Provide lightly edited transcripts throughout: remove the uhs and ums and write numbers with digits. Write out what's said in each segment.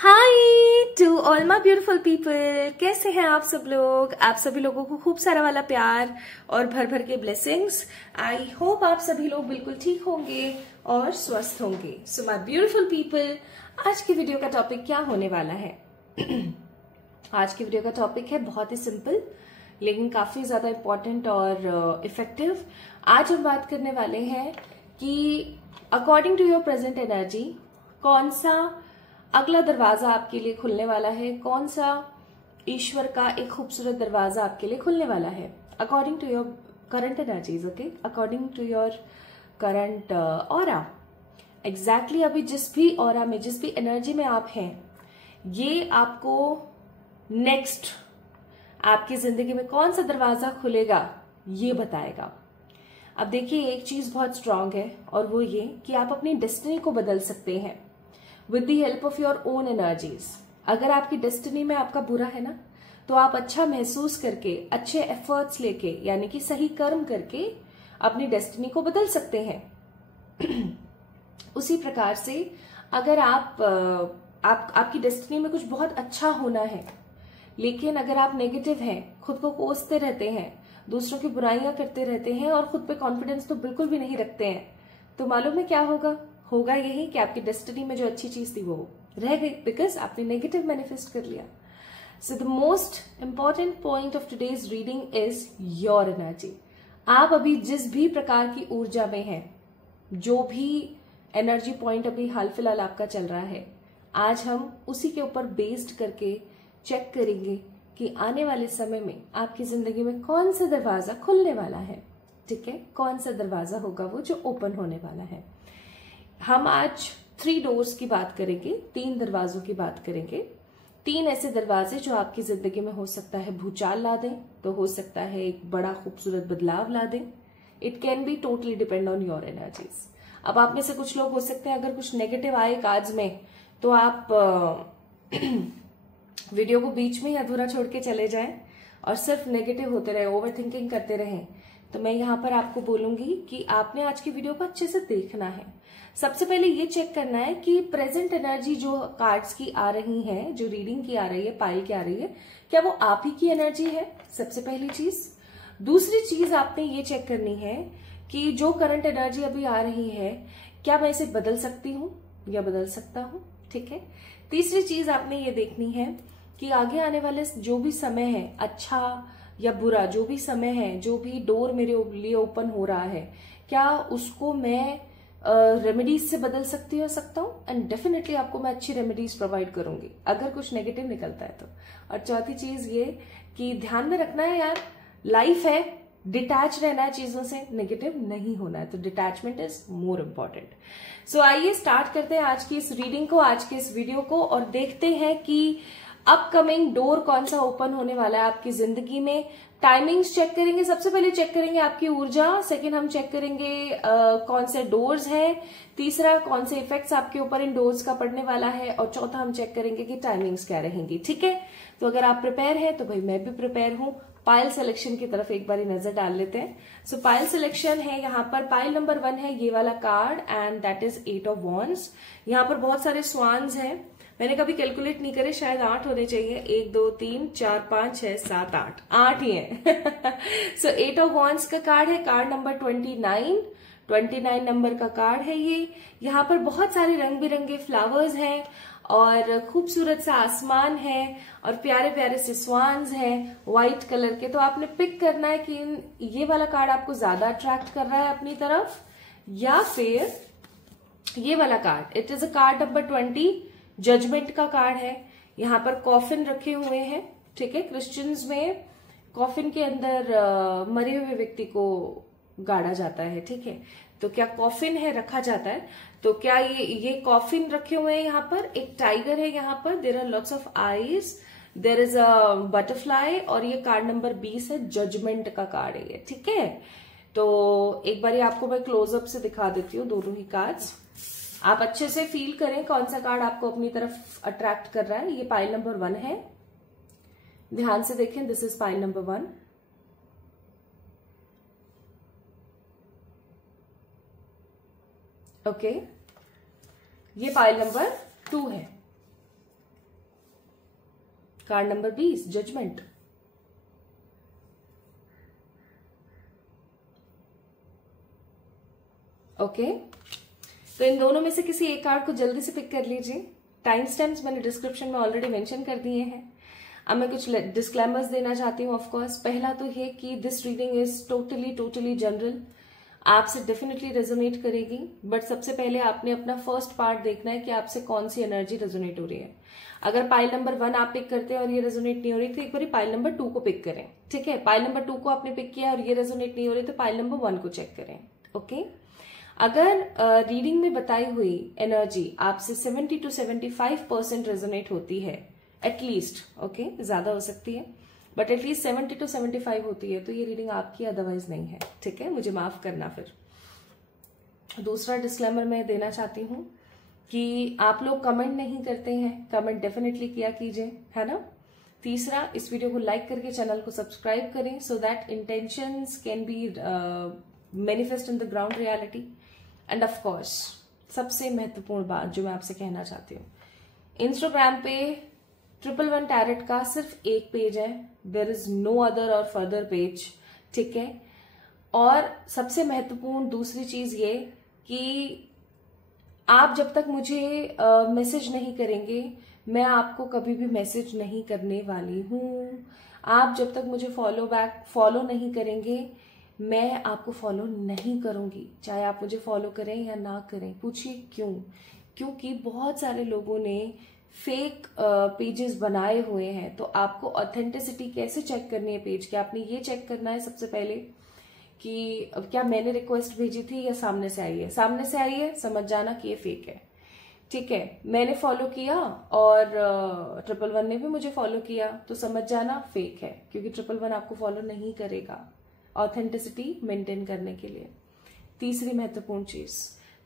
Hi to all my beautiful people. कैसे हैं आप सब लोग? आप सभी लोगों को खूब सारा वाला प्यार और भर भर के ब्लेसिंग्स। आई होप आप सभी लोग बिल्कुल ठीक होंगे और स्वस्थ होंगे। सो माई ब्यूटिफुल पीपल, आज की वीडियो का टॉपिक क्या होने वाला है? आज की वीडियो का टॉपिक है बहुत ही सिंपल लेकिन काफी ज्यादा इम्पोर्टेंट और इफेक्टिव। आज हम बात करने वाले हैं कि according to your present energy कौन सा अगला दरवाजा आपके लिए खुलने वाला है, कौन सा ईश्वर का एक खूबसूरत दरवाजा आपके लिए खुलने वाला है according to your current energies. Okay, according to your current aura. Exactly अभी जिस भी ऑरा में, जिस भी एनर्जी में आप हैं, ये आपको नेक्स्ट आपकी जिंदगी में कौन सा दरवाजा खुलेगा ये बताएगा। अब देखिए, एक चीज बहुत स्ट्रांग है और वो ये कि आप अपनी डेस्टिनी को बदल सकते हैं with the help of your own energies. अगर आपकी डेस्टिनी में आपका बुरा है ना, तो आप अच्छा महसूस करके, अच्छे एफर्ट्स लेके, यानी कि सही कर्म करके अपनी डेस्टिनी को बदल सकते हैं। उसी प्रकार से अगर आपकी डेस्टिनी में कुछ बहुत अच्छा होना है, लेकिन अगर आप नेगेटिव हैं, खुद को कोसते रहते हैं, दूसरों की बुराइयां करते रहते हैं और खुद पे कॉन्फिडेंस तो बिल्कुल भी नहीं रखते हैं, तो मालूम है क्या होगा यही कि आपकी डेस्टिनी में जो अच्छी चीज थी वो रह गई, बिकॉज आपने नेगेटिव मैनिफेस्ट कर लिया। So the most important point of today's reading is your energy. आप अभी जिस भी प्रकार की ऊर्जा में हैं, जो भी एनर्जी पॉइंट अभी हाल फिलहाल आपका चल रहा है, आज हम उसी के ऊपर बेस्ड करके चेक करेंगे कि आने वाले समय में आपकी जिंदगी में कौन सा दरवाजा खुलने वाला है। ठीक है, कौन सा दरवाजा होगा वो जो ओपन होने वाला है। हम आज 3 डोर्स की बात करेंगे, 3 दरवाजों की बात करेंगे। 3 ऐसे दरवाजे जो आपकी जिंदगी में हो सकता है भूचाल ला दें, तो हो सकता है एक बड़ा खूबसूरत बदलाव ला दें। It can be totally depend on your energies. अब आप में से कुछ लोग हो सकते हैं, अगर कुछ नेगेटिव आए कार्ड्स में, तो आप वीडियो को बीच में ही अधूरा छोड़ के चले जाएं और सिर्फ नेगेटिव होते रहे, ओवर थिंकिंग करते रहें। तो मैं यहाँ पर आपको बोलूंगी कि आपने आज की वीडियो को अच्छे से देखना है। सबसे पहले ये चेक करना है कि प्रेजेंट एनर्जी जो कार्ड्स की आ रही है, जो रीडिंग की आ रही है, पाइल की आ रही है, क्या वो आप ही की एनर्जी है, सबसे पहली चीज। दूसरी चीज आपने ये चेक करनी है कि जो करंट एनर्जी अभी आ रही है, क्या मैं इसे बदल सकती हूँ या बदल सकता हूँ। ठीक है। तीसरी चीज आपने ये देखनी है कि आगे आने वाले जो भी समय है, अच्छा या बुरा, जो भी समय है, जो भी डोर मेरे लिए ओपन हो रहा है, क्या उसको मैं रेमेडीज से बदल सकता हूँ। एंड डेफिनेटली आपको मैं अच्छी रेमेडीज प्रोवाइड करूंगी अगर कुछ नेगेटिव निकलता है तो। और चौथी चीज ये कि ध्यान में रखना है यार, लाइफ है, डिटैच रहना है चीजों से, नेगेटिव नहीं होना है, तो डिटैचमेंट इज मोर इम्पोर्टेंट। सो आइए स्टार्ट करते हैं आज की इस रीडिंग को, आज के इस वीडियो को, और देखते हैं कि अपकमिंग डोर कौन सा ओपन होने वाला है आपकी जिंदगी में। टाइमिंग्स चेक करेंगे, सबसे पहले चेक करेंगे आपकी ऊर्जा, सेकंड हम चेक करेंगे कौन से डोर्स हैं, तीसरा कौन से इफेक्ट्स आपके ऊपर इन डोर्स का पड़ने वाला है, और चौथा हम चेक करेंगे कि टाइमिंग्स क्या रहेंगी। ठीक है, तो अगर आप प्रिपेयर हैं तो भाई मैं भी प्रिपेयर हूं। पाइल सिलेक्शन की तरफ एक बार नजर डाल लेते हैं। सो पाइल सिलेक्शन है यहाँ पर, पाइल नंबर 1 है ये वाला card, and that is 8 of wands. यहाँ पर बहुत सारे स्वान्स हैं, मैंने कभी कैलकुलेट नहीं करे, शायद 8 होने चाहिए। 1 2 3 4 5 6 7 8 ही है। सो 8 ऑफ वॉन्ड्स का कार्ड है, कार्ड नंबर 29 नंबर का कार्ड है ये। यहाँ पर बहुत सारे रंग बिरंगे फ्लावर्स हैं और खूबसूरत सा आसमान है और प्यारे प्यारे से स्वान्स हैं व्हाइट कलर के। तो आपने पिक करना है कि ये वाला कार्ड आपको ज्यादा अट्रैक्ट कर रहा है अपनी तरफ, या फिर ये वाला card. It is a card number 20, judgement का कार्ड है। यहाँ पर कॉफिन रखे हुए हैं। ठीक है, क्रिश्चियंस में कॉफिन के अंदर मरे हुए व्यक्ति को गाड़ा जाता है। ठीक है, तो क्या कॉफिन है, रखा जाता है, तो क्या ये कॉफिन रखे हुए हैं। यहाँ पर एक टाइगर है, यहाँ पर there are lots of eyes, there is a butterfly, और ये कार्ड नंबर 20 है, जजमेंट का कार्ड है ये। ठीक है, तो एक बार आपको मैं क्लोजअप से दिखा देती हूँ दोनों ही कार्ड्स, आप अच्छे से फील करें कौन सा कार्ड आपको अपनी तरफ अट्रैक्ट कर रहा है। ये पाइल नंबर 1 है, ध्यान से देखें, this is pile number 1। Okay, ये पाइल नंबर 2 है। Card number 20 judgement. ओके, तो इन दोनों में से किसी एक कार्ड को जल्दी से पिक कर लीजिए। टाइम स्टैम्प्स मैंने डिस्क्रिप्शन में ऑलरेडी मेंशन कर दिए हैं। अब मैं कुछ डिस्क्लेमर्स देना चाहती हूँ। ऑफ कोर्स पहला तो ये कि this reading is totally general, आपसे डेफिनेटली रेजोनेट करेगी, बट सबसे पहले आपने अपना फर्स्ट पार्ट देखना है कि आपसे कौन सी एनर्जी रेजोनेट हो रही है। अगर पाइल नंबर 1 आप पिक करते हैं और ये रेजोनेट नहीं हो रही तो एक बार पाइल नंबर 2 को पिक करें। ठीक है, पाइल नंबर 2 को आपने पिक किया और ये रेजोनेट नहीं हो रही तो पाइल नंबर 1 को चेक करें। ओके, अगर रीडिंग में बताई हुई एनर्जी आपसे 70 to 75% रेजोनेट होती है एटलीस्ट, ओके, ज्यादा हो सकती है बट एटलीस्ट 70 to 75 होती है तो ये रीडिंग आपकी, अदरवाइज नहीं है। ठीक है, मुझे माफ करना। फिर दूसरा डिस्क्लेमर मैं देना चाहती हूँ कि आप लोग कमेंट नहीं करते हैं, कमेंट डेफिनेटली किया कीजिए, है ना। तीसरा, इस वीडियो को लाइक करके चैनल को सब्सक्राइब करें so that intentions can be manifest in the ground reality. End of course सबसे महत्वपूर्ण बात जो मैं आपसे कहना चाहती हूँ, इंस्टाग्राम पे 111 टैरेट का सिर्फ एक पेज है, देयर इज नो अदर और फर्दर पेज। ठीक है, और सबसे महत्वपूर्ण दूसरी चीज ये कि आप जब तक मुझे मैसेज नहीं करेंगे मैं आपको कभी भी मैसेज नहीं करने वाली हूं। आप जब तक मुझे फॉलो नहीं करेंगे मैं आपको फॉलो नहीं करूंगी, चाहे आप मुझे फॉलो करें या ना करें। पूछिए क्यों? क्योंकि बहुत सारे लोगों ने फेक पेजेस बनाए हुए हैं, तो आपको ऑथेंटिसिटी कैसे चेक करनी है पेज की, आपने ये चेक करना है सबसे पहले कि क्या मैंने रिक्वेस्ट भेजी थी या सामने से आई है। सामने से आई है, समझ जाना कि ये फेक है। ठीक है, मैंने फॉलो किया और 111 ने भी मुझे फॉलो किया तो समझ जाना फेक है, क्योंकि 111 आपको फॉलो नहीं करेगा ऑथेंटिसिटी मेंटेन करने के लिए। तीसरी महत्वपूर्ण चीज,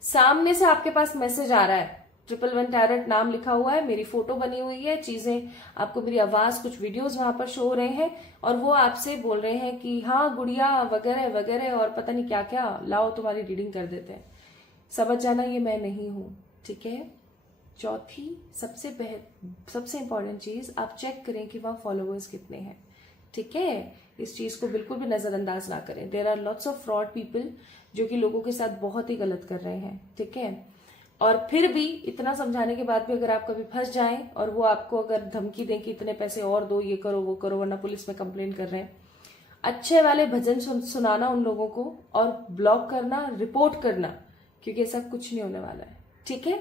सामने से आपके पास मैसेज आ रहा है, 111 टैरेट नाम लिखा हुआ है, मेरी फोटो बनी हुई है, चीजें आपको, मेरी आवाज, कुछ वीडियोस वहां पर शो हो रहे हैं और वो आपसे बोल रहे हैं कि हाँ गुड़िया वगैरह वगैरह और पता नहीं क्या क्या, लाओ तुम्हारी रीडिंग कर देते हैं। समझ जाना ये मैं नहीं हूं। ठीक है। चौथी सबसे इंपॉर्टेंट चीज, आप चेक करें कि वहां फॉलोअर्स कितने हैं। ठीक है, इस चीज को बिल्कुल भी नजरअंदाज ना करें। There are lots of fraud people जो कि लोगों के साथ बहुत ही गलत कर रहे हैं। ठीक है, और फिर भी इतना समझाने के बाद भी अगर आप कभी फंस जाएं और वो आपको अगर धमकी दें कि इतने पैसे और दो, ये करो वो करो, वरना पुलिस में कंप्लेन कर रहे हैं, अच्छे वाले भजन सुनाना उन लोगों को और ब्लॉक करना, रिपोर्ट करना, क्योंकि ऐसा कुछ नहीं होने वाला है। ठीक है,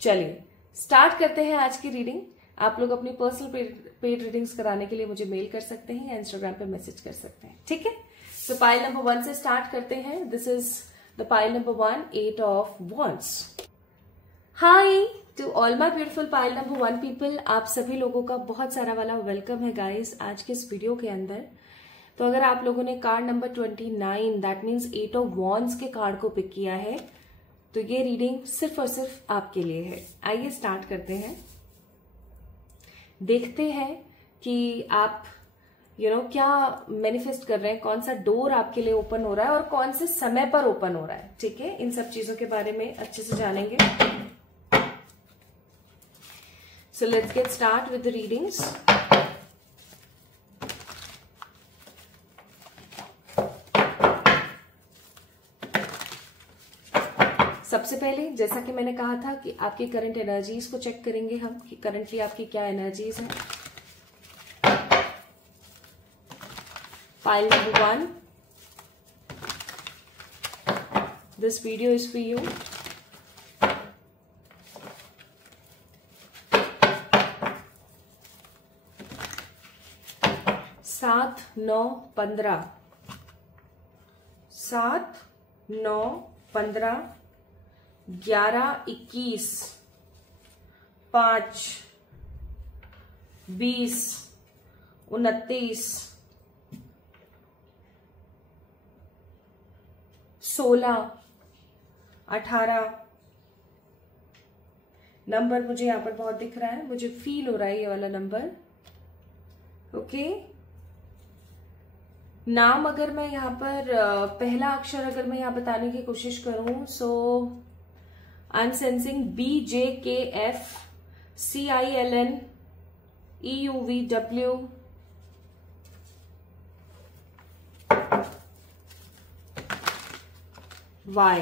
चलिए स्टार्ट करते हैं आज की रीडिंग। आप लोग अपनी पर्सनल पेड रीडिंग्स कराने के लिए मुझे मेल कर सकते हैं या इंस्टाग्राम पे मैसेज कर सकते हैं। ठीक है, तो पाइल नंबर 1 से स्टार्ट करते हैं। This is the pile number 1, 8 of wands. Hi to all my beautiful pile number 1 people, आप सभी लोगों का बहुत सारा वाला वेलकम है गाइस आज के इस वीडियो के अंदर। तो अगर आप लोगों ने card number 29 that means 8 of wands के कार्ड को पिक किया है तो ये रीडिंग सिर्फ और सिर्फ आपके लिए है। आइए स्टार्ट करते हैं, देखते हैं कि आप क्या मैनिफेस्ट कर रहे हैं, कौन सा डोर आपके लिए ओपन हो रहा है और कौन से समय पर ओपन हो रहा है। ठीक है, इन सब चीजों के बारे में अच्छे से जानेंगे। So let's get start with the readings. सबसे पहले जैसा कि मैंने कहा था कि आपकी करंट एनर्जीज को चेक करेंगे हम कि करंटली आपकी क्या एनर्जीज हैं। Pile number 1. This video is for you. सात 9 15, 7 9 15, 11 21, 5 20 29, 16 18। नंबर मुझे यहाँ पर बहुत दिख रहा है, मुझे फील हो रहा है ये वाला नंबर। ओके, नाम अगर मैं यहाँ पर पहला अक्षर अगर मैं यहाँ बताने की कोशिश करूं, so I am sensing BJKF CILN EUVW, Y,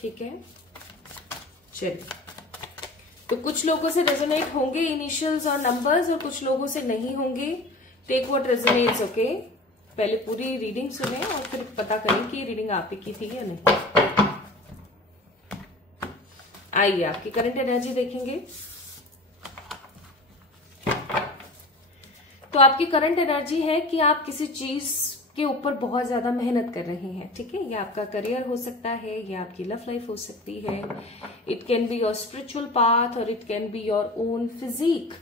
ठीक है। चलिए, तो कुछ लोगों से रेजोनेट होंगे इनिशियल्स और नंबर्स और कुछ लोगों से नहीं होंगे। Take what resonates, okay. पहले पूरी रीडिंग सुने और फिर पता करें कि रीडिंग आप ही की थी या नहीं। आइए आपकी करंट एनर्जी देखेंगे। तो आपकी करंट एनर्जी है कि आप किसी चीज के ऊपर बहुत ज्यादा मेहनत कर रहे हैं, ठीक है। ये आपका करियर हो सकता है, ये आपकी लव लाइफ हो सकती है, it can be your spiritual path और it can be your own physique.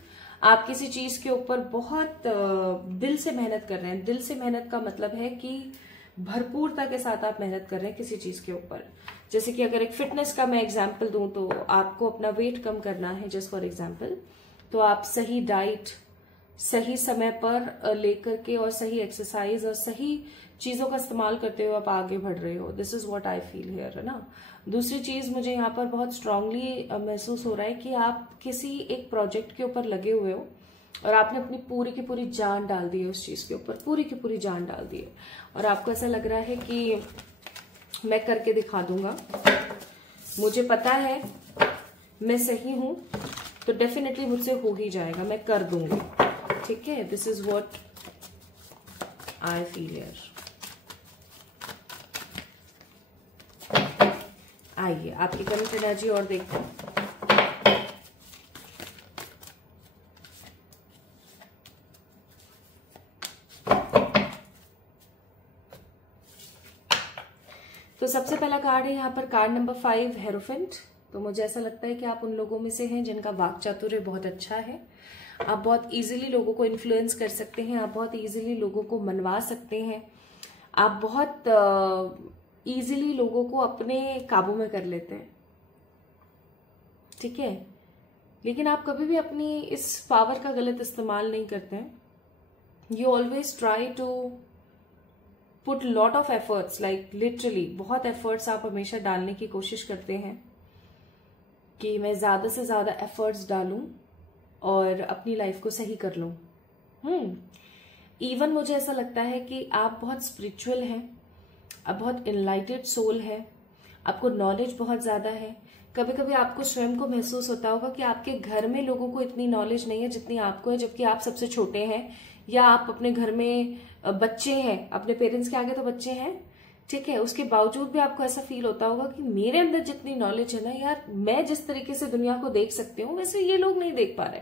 आप किसी चीज के ऊपर बहुत दिल से मेहनत कर रहे हैं। दिल से मेहनत का मतलब है कि भरपूरता के साथ आप मेहनत कर रहे हैं किसी चीज के ऊपर। जैसे कि अगर एक फिटनेस का मैं एग्जाम्पल दूं तो आपको अपना वेट कम करना है, जस्ट फॉर एग्जाम्पल, तो आप सही डाइट सही समय पर लेकर के और सही एक्सरसाइज और सही चीजों का इस्तेमाल करते हुए आप आगे बढ़ रहे हो। This is what I feel here, है ना। दूसरी चीज मुझे यहाँ पर बहुत स्ट्रांगली महसूस हो रहा है कि आप किसी एक प्रोजेक्ट के ऊपर लगे हुए हो और आपने अपनी पूरी की पूरी जान डाल दी है उस चीज के ऊपर, पूरी की पूरी जान डाल दी है और आपको ऐसा लग रहा है कि मैं करके दिखा दूंगा, मुझे पता है मैं सही हूं तो डेफिनेटली मुझसे हो ही जाएगा, मैं कर दूंगी, ठीक है। This is what I feel here. आइए आपकी करंट एनर्जी और देखते हैं। तो सबसे पहला कार्ड है यहाँ पर कार्ड नंबर 5, हेरोफेंट। तो मुझे ऐसा लगता है कि आप उन लोगों में से हैं जिनका वाक चातुर्य बहुत अच्छा है। आप बहुत इजीली लोगों को इन्फ्लुएंस कर सकते हैं, आप बहुत इजीली लोगों को मनवा सकते हैं, आप बहुत इजीली लोगों को अपने काबू में कर लेते हैं, ठीक है। लेकिन आप कभी भी अपनी इस पावर का गलत इस्तेमाल नहीं करते हैं। You always try to put lot of efforts, like literally बहुत एफर्ट्स आप हमेशा डालने की कोशिश करते हैं कि मैं ज्यादा से ज्यादा एफर्ट्स डालूं और अपनी लाइफ को सही कर लूं। इवन मुझे ऐसा लगता है कि आप बहुत स्पिरिचुअल हैं, आप बहुत इनलाइटेड सोल है, आपको नॉलेज बहुत ज्यादा है। कभी कभी आपको स्वयं को महसूस होता होगा कि आपके घर में लोगों को इतनी नॉलेज नहीं है जितनी आपको है, जबकि आप सबसे छोटे हैं या आप अपने घर में बच्चे हैं, अपने पेरेंट्स के आगे तो बच्चे हैं, ठीक है। उसके बावजूद भी आपको ऐसा फील होता होगा कि मेरे अंदर जितनी नॉलेज है ना यार, मैं जिस तरीके से दुनिया को देख सकती हूँ वैसे ये लोग नहीं देख पा रहे।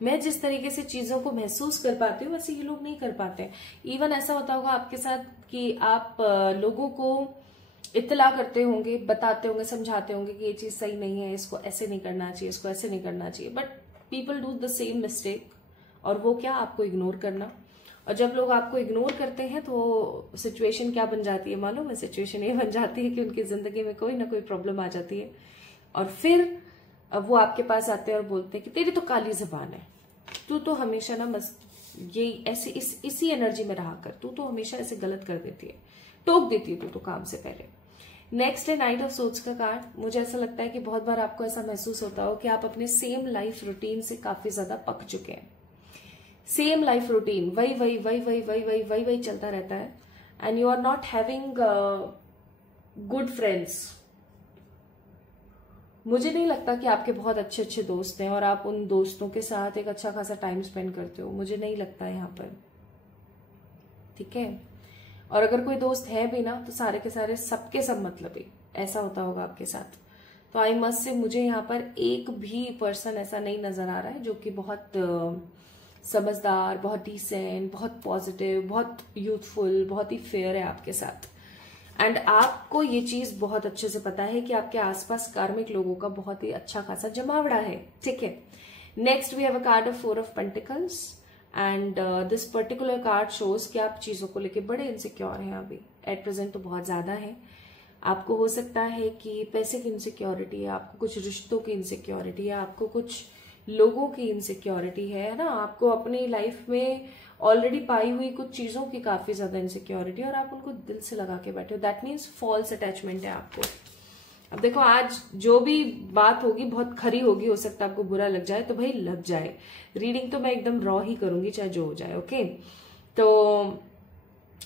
मैं जिस तरीके से चीजों को महसूस कर पाती हूँ वैसे ये लोग नहीं कर पाते। इवन ऐसा होता होगा आपके साथ कि आप लोगों को इत्तला करते होंगे, बताते होंगे, समझाते होंगे कि ये चीज सही नहीं है, इसको ऐसे नहीं करना चाहिए, इसको ऐसे नहीं करना चाहिए, but people do the same mistake. और वो क्या, आपको इग्नोर करना। और जब लोग आपको इग्नोर करते हैं तो सिचुएशन क्या बन जाती है मालूम है? सिचुएशन ये बन जाती है कि उनकी जिंदगी में कोई ना कोई प्रॉब्लम आ जाती है और फिर वो आपके पास आते हैं और बोलते हैं कि तेरी तो काली जबान है, तू तो हमेशा ना बस ये ऐसे इसी एनर्जी में रहा कर, तू तो हमेशा ऐसे गलत कर देती है, टोक देती है तू तो काम से पहले। नेक्स्ट है नाइट ऑफ सोर्ड्स का कार्ड। मुझे ऐसा लगता है कि बहुत बार आपको ऐसा महसूस होता हो कि आप अपने सेम लाइफ रूटीन से काफी ज्यादा पक चुके हैं। सेम लाइफ रूटीन वही वही वही वही वही वही वही वही चलता रहता है and you are not having good friends. मुझे नहीं लगता कि आपके बहुत अच्छे अच्छे दोस्त हैं और आप उन दोस्तों के साथ एक अच्छा खासा टाइम स्पेंड करते हो, मुझे नहीं लगता है यहाँ पर, ठीक है। और अगर कोई दोस्त है भी ना तो सारे के सारे सबके सब मतलबी, ऐसा होता होगा आपके साथ। तो आई मस्ट से मुझे यहाँ पर एक भी पर्सन ऐसा नहीं नजर आ रहा है जो कि बहुत समझदार, बहुत डिसेंट, बहुत पॉजिटिव, बहुत यूथफुल, बहुत ही फेयर है आपके साथ। एंड आपको ये चीज बहुत अच्छे से पता है कि आपके आसपास कार्मिक लोगों का बहुत ही अच्छा खासा जमावड़ा है, ठीक है। Next we have a card of 4 of pentacles and this particular card shows कि आप चीजों को लेके बड़े इनसिक्योर हैं अभी एट प्रेजेंट, तो बहुत ज्यादा है। आपको हो सकता है कि पैसे की इनसिक्योरिटी है, आपको कुछ रिश्तों की इनसिक्योरिटी है, आपको कुछ लोगों की इनसिक्योरिटी है ना, आपको अपनी लाइफ में ऑलरेडी पाई हुई कुछ चीजों की काफी ज्यादा इनसिक्योरिटी और आप उनको दिल से लगा के बैठे हो। दैट मीन्स फॉल्स अटैचमेंट है आपको। अब देखो, आज जो भी बात होगी बहुत खरी होगी, हो सकता है आपको बुरा लग जाए, तो भाई लग जाए। रीडिंग तो मैं एकदम रॉ ही करूंगी, चाहे जो हो जाए। ओके, तो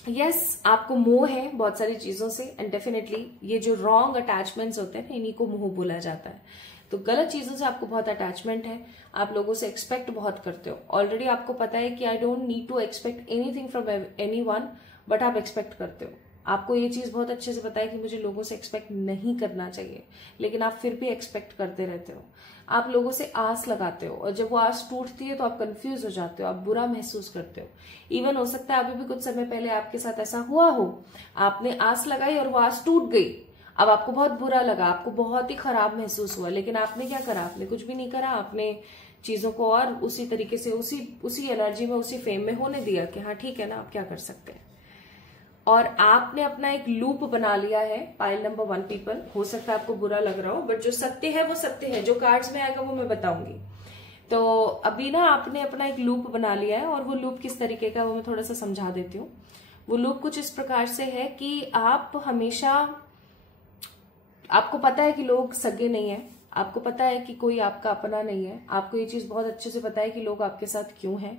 यस, आपको मोह है बहुत सारी चीजों से, एंड डेफिनेटली ये जो रॉन्ग अटैचमेंट्स होते हैं इन्हीं को मोह बोला जाता है। तो गलत चीजों से आपको बहुत अटैचमेंट है, आप लोगों से एक्सपेक्ट बहुत करते हो। ऑलरेडी आपको पता है कि I don't need to expect anything from anyone, but आप एक्सपेक्ट करते हो। आपको ये चीज बहुत अच्छे से पता है कि मुझे लोगों से एक्सपेक्ट नहीं करना चाहिए, लेकिन आप फिर भी एक्सपेक्ट करते रहते हो। आप लोगों से आस लगाते हो, और जब वो आस टूटती है तो आप कंफ्यूज हो जाते हो, आप बुरा महसूस करते हो। इवन हो सकता है अभी भी कुछ समय पहले आपके साथ ऐसा हुआ हो, आपने आस लगाई और वो आस टूट गई। अब आपको बहुत बुरा लगा, आपको बहुत ही खराब महसूस हुआ, लेकिन आपने क्या करा? आपने कुछ भी नहीं करा। आपने चीजों को और उसी तरीके से उसी एनर्जी में, उसी फेम में होने दिया कि हाँ ठीक है ना, आप क्या कर सकते हैं। और आपने अपना एक लूप बना लिया है। पाइल नंबर 1 पीपल, हो सकता है आपको बुरा लग रहा हो, बट जो सत्य है वो सत्य है। जो कार्ड्स में आएगा वो मैं बताऊंगी। तो अभी ना आपने अपना एक लूप बना लिया है, और वो लूप किस तरीके का वो मैं थोड़ा सा समझा देती हूँ। वो लूप कुछ इस प्रकार से है कि आप हमेशा, आपको पता है कि लोग सगे नहीं है, आपको पता है कि कोई आपका अपना नहीं है, आपको ये चीज बहुत अच्छे से पता है कि लोग आपके साथ क्यों हैं,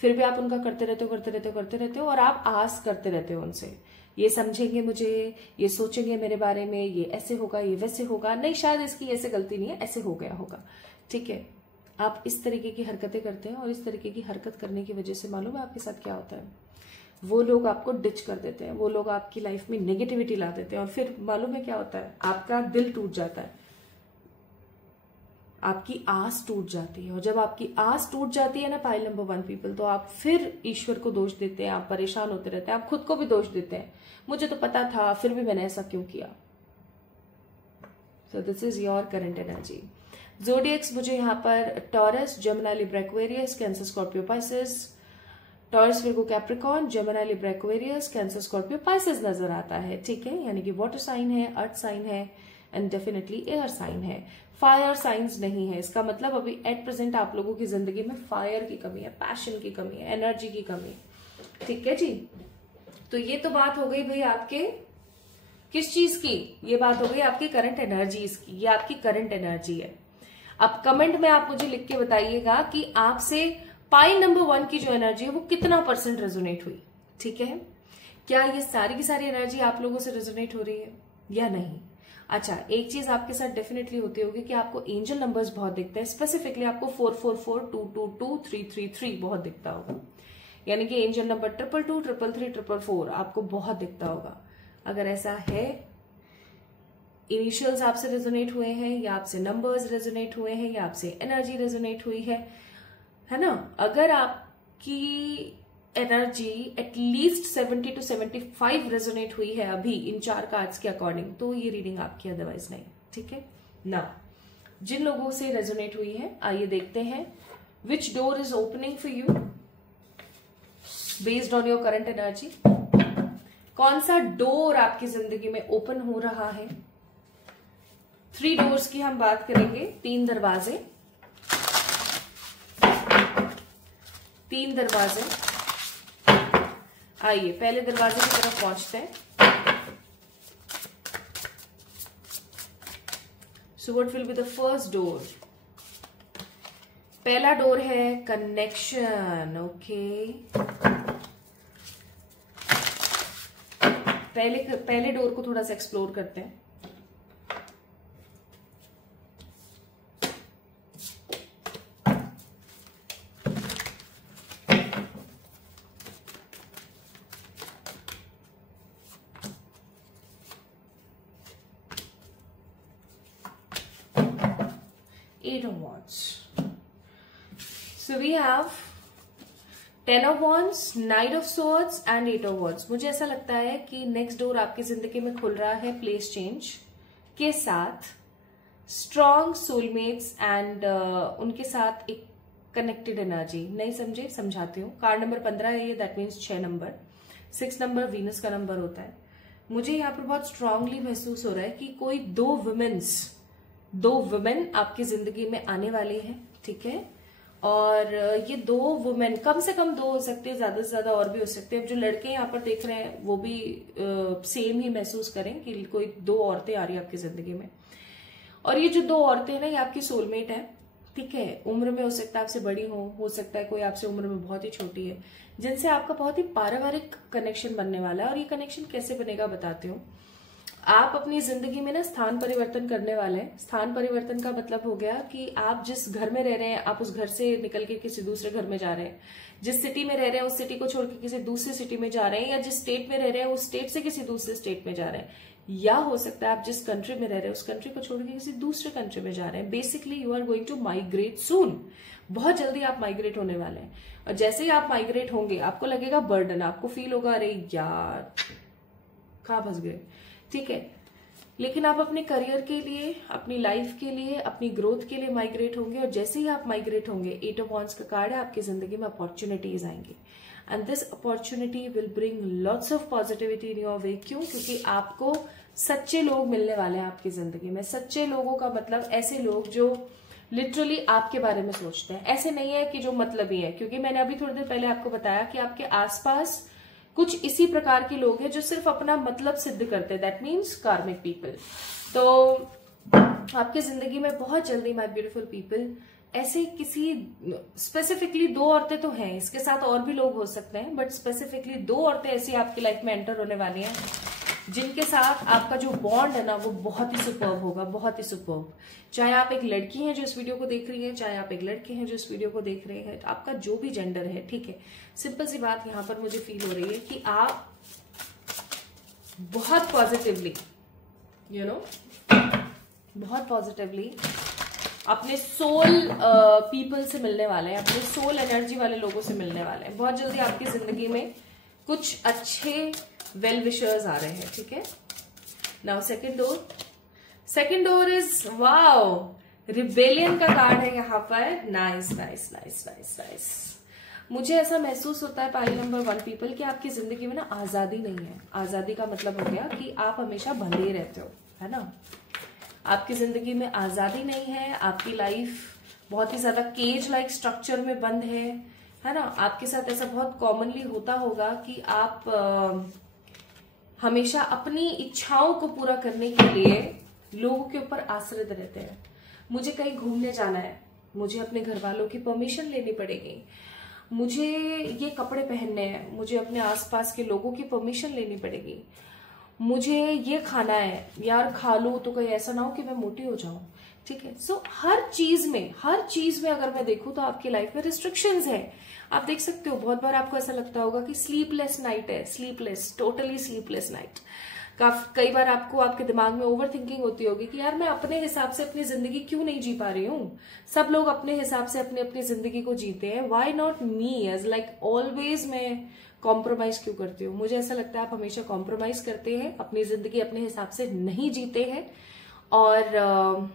फिर भी आप उनका करते रहते हो और आप आस करते रहते हो उनसे। ये समझेंगे मुझे, ये सोचेंगे मेरे बारे में, ये ऐसे होगा, ये वैसे होगा, नहीं शायद इसकी ऐसे गलती नहीं है, ऐसे हो गया होगा, ठीक है। आप इस तरीके की हरकतें करते हैं, और इस तरीके की हरकत करने की वजह से मालूम है आपके साथ क्या होता है? वो लोग आपको डिच कर देते हैं, वो लोग आपकी लाइफ में नेगेटिविटी ला देते हैं, और फिर मालूम है क्या होता है? आपका दिल टूट जाता है, आपकी आस टूट जाती है। और जब आपकी आस टूट जाती है ना पाइल नंबर 1 पीपल, तो आप फिर ईश्वर को दोष देते हैं, आप परेशान होते रहते हैं, आप खुद को भी दोष देते हैं, मुझे तो पता था, फिर भी मैंने ऐसा क्यों किया। So this is your current energy. Zodiacs मुझे यहाँ पर Taurus, Gemini, Libra, Aquarius, Cancer, Scorpio, Pisces, Taurus, Virgo, Capricorn, Gemini, Libra, Aquarius, Cancer, Scorpio, Pisces नजर आता है, ठीक है। यानी कि वाटर साइन है, अर्थ साइन है, एंड डेफिनेटली एयर साइन है। फायर साइंस नहीं है। इसका मतलब अभी एट प्रेजेंट आप लोगों की जिंदगी में फायर की कमी है, पैशन की कमी है, एनर्जी की कमी है, ठीक है जी। तो ये तो बात हो गई भाई आपके किस चीज की? ये बात हो गई आपकी करंट एनर्जीज की। ये आपकी करंट एनर्जी है। अब कमेंट में आप मुझे लिख के बताइएगा कि आपसे पाइल नंबर 1 की जो एनर्जी है वो कितना % रेजोनेट हुई, ठीक है। क्या ये सारी की सारी एनर्जी आप लोगों से रेजोनेट हो रही है या नहीं? अच्छा, एक चीज आपके साथ डेफिनेटली होती होगी कि आपको एंजल नंबर्स बहुत दिखते हैं। स्पेसिफिकली आपको 444, 222, 333 बहुत दिखता होगा। यानी कि एंजल नंबर 222, 333, 444 आपको बहुत दिखता होगा। अगर ऐसा है, इनिशियल्स आपसे रेजोनेट हुए हैं, या आपसे नंबर्स रेजोनेट हुए हैं, या आपसे एनर्जी रेजोनेट हुई है ना। अगर आपकी एनर्जी एटलीस्ट 70 to 75 रेजोनेट हुई है अभी इन 4 कार्ड्स के अकॉर्डिंग, तो ये रीडिंग आपकी, अदरवाइज नहीं, ठीक है ना। जिन लोगों से रेजोनेट हुई है, आइए देखते हैं which door is opening for you based on your current energy. कौन सा डोर आपकी जिंदगी में ओपन हो रहा है? 3 डोर्स की हम बात करेंगे, 3 दरवाजे, 3 दरवाजे। आइए पहले दरवाजे की तरफ पहुंचते हैं। So what will be the first door? पहला डोर है कनेक्शन, ओके। पहले डोर को थोड़ा सा एक्सप्लोर करते हैं। Eight of Wands. So we have 10 of Wands, Knight of Swords and 8 of Wands. मुझे ऐसा लगता है कि नेक्स्ट डोर आपकी जिंदगी में खुल रहा है प्लेस चेंज के साथ, स्ट्रॉन्ग सोलमेट्स एंड उनके साथ एक कनेक्टेड एनर्जी। नहीं समझे? समझाती हूँ। कार्ड नंबर 15 है ये, that means 6 number. 6 number Venus का नंबर होता है। मुझे यहाँ पर बहुत स्ट्रांगली महसूस हो रहा है कि कोई दो वुमेन आपकी जिंदगी में आने वाली है, ठीक है। और ये 2 वुमेन, कम से कम 2 हो सकते हैं, ज्यादा से ज्यादा और भी हो सकते हैं। अब जो लड़के यहाँ पर देख रहे हैं वो भी सेम ही महसूस करें कि कोई 2 औरतें आ रही है आपकी जिंदगी में। और ये जो 2 औरतें हैं ना, ये आपकी सोलमेट है, ठीक है। उम्र में हो सकता है आपसे बड़ी हो सकता है कोई आपसे उम्र में बहुत ही छोटी है, जिनसे आपका बहुत ही पारिवारिक कनेक्शन बनने वाला है। और ये कनेक्शन कैसे बनेगा बताती हूँ। आप अपनी जिंदगी में ना स्थान परिवर्तन करने वाले हैं। स्थान परिवर्तन का मतलब हो गया कि आप जिस घर में रह रहे हैं, आप उस घर से निकल के किसी दूसरे घर में जा रहे हैं। जिस सिटी में रह रहे हैं, उस सिटी को छोड़ के किसी दूसरे सिटी में जा रहे हैं, या जिस स्टेट में रह रहे हैं, उस स्टेट से किसी दूसरे स्टेट में जा रहे हैं। या हो सकता है आप जिस कंट्री में रह रहे हैं, उस कंट्री को छोड़ के किसी दूसरे कंट्री में जा रहे हैं। Basically you are going to migrate soon. बहुत जल्दी आप माइग्रेट होने वाले हैं। और जैसे ही आप माइग्रेट होंगे, आपको लगेगा बर्डन, आपको फील होगा अरे यार कहाँ फंस गए, ठीक है। लेकिन आप अपने करियर के लिए, अपनी लाइफ के लिए, अपनी ग्रोथ के लिए माइग्रेट होंगे। और जैसे ही आप माइग्रेट होंगे, 8 ऑफ वांड्स का कार्ड है, आपकी जिंदगी में अपॉर्चुनिटीज आएंगी। And this opportunity will bring lots of positivity in your वे। क्यों? क्योंकि आपको सच्चे लोग मिलने वाले हैं आपकी जिंदगी में। सच्चे लोगों का मतलब ऐसे लोग जो लिटरली आपके बारे में सोचते हैं। ऐसे नहीं है कि जो मतलबी है, क्योंकि मैंने अभी थोड़ी देर पहले आपको बताया कि आपके आसपास कुछ इसी प्रकार के लोग हैं जो सिर्फ अपना मतलब सिद्ध करते हैं। दैट मीन्स कार्मिक पीपल। तो आपकी जिंदगी में बहुत जल्दी माय ब्यूटीफुल पीपल, ऐसे किसी स्पेसिफिकली 2 औरतें तो हैं, इसके साथ और भी लोग हो सकते हैं, बट स्पेसिफिकली 2 औरतें ऐसी आपकी लाइफ में एंटर होने वाली हैं जिनके साथ आपका जो बॉन्ड है ना वो बहुत ही सुपर्ब होगा, बहुत ही सुपर्ब। चाहे आप एक लड़की हैं जो इस वीडियो को देख रही है, चाहे आप एक लड़के हैं जो इस वीडियो को देख रहे हैं, आपका जो भी जेंडर है, ठीक है। सिंपल सी बात यहाँ पर मुझे फील हो रही है कि आप बहुत पॉजिटिवली, यू नो, बहुत पॉजिटिवली अपने सोल पीपल से मिलने वाले हैं, अपने सोल एनर्जी वाले लोगों से मिलने वाले हैं। बहुत जल्दी आपकी जिंदगी में कुछ अच्छे वेल विशर्स आ रहे हैं, ठीक है। Now second door is wow, rebellion का कार्ड है यहाँ पर। Nice nice nice nice nice. मुझे ऐसा महसूस होता है पाइल नंबर 1 पीपल कि आपकी जिंदगी में ना आजादी नहीं है। आजादी का मतलब हो गया कि आप हमेशा बंधे रहते हो, है ना। आपकी जिंदगी में आजादी नहीं है। आपकी लाइफ बहुत ही ज्यादा केज लाइक स्ट्रक्चर में बंद है ना। आपके साथ ऐसा बहुत कॉमनली होता होगा कि आप हमेशा अपनी इच्छाओं को पूरा करने के लिए लोगों के ऊपर आश्रित रहते हैं। मुझे कहीं घूमने जाना है, मुझे अपने घर वालों की परमिशन लेनी पड़ेगी। मुझे ये कपड़े पहनने हैं, मुझे अपने आसपास के लोगों की परमिशन लेनी पड़ेगी। मुझे ये खाना है, यार खा लो तो कहीं ऐसा ना हो कि मैं मोटी हो जाऊं, ठीक है। सो हर चीज में अगर मैं देखूं तो आपकी लाइफ में रिस्ट्रिक्शंस है। आप देख सकते हो बहुत बार आपको ऐसा लगता होगा कि स्लीपलेस नाइट है, टोटली स्लीपलेस नाइट। कई बार आपको आपके दिमाग में ओवर थिंकिंग होती होगी कि यार मैं अपने हिसाब से अपनी जिंदगी क्यों नहीं जी पा रही हूँ। सब लोग अपने हिसाब से अपनी अपनी जिंदगी को जीते हैं, why not me? As like always मैं कॉम्प्रोमाइज क्यों करती हूँ? मुझे ऐसा लगता है आप हमेशा कॉम्प्रोमाइज करते हैं, अपनी जिंदगी अपने हिसाब से नहीं जीते हैं। और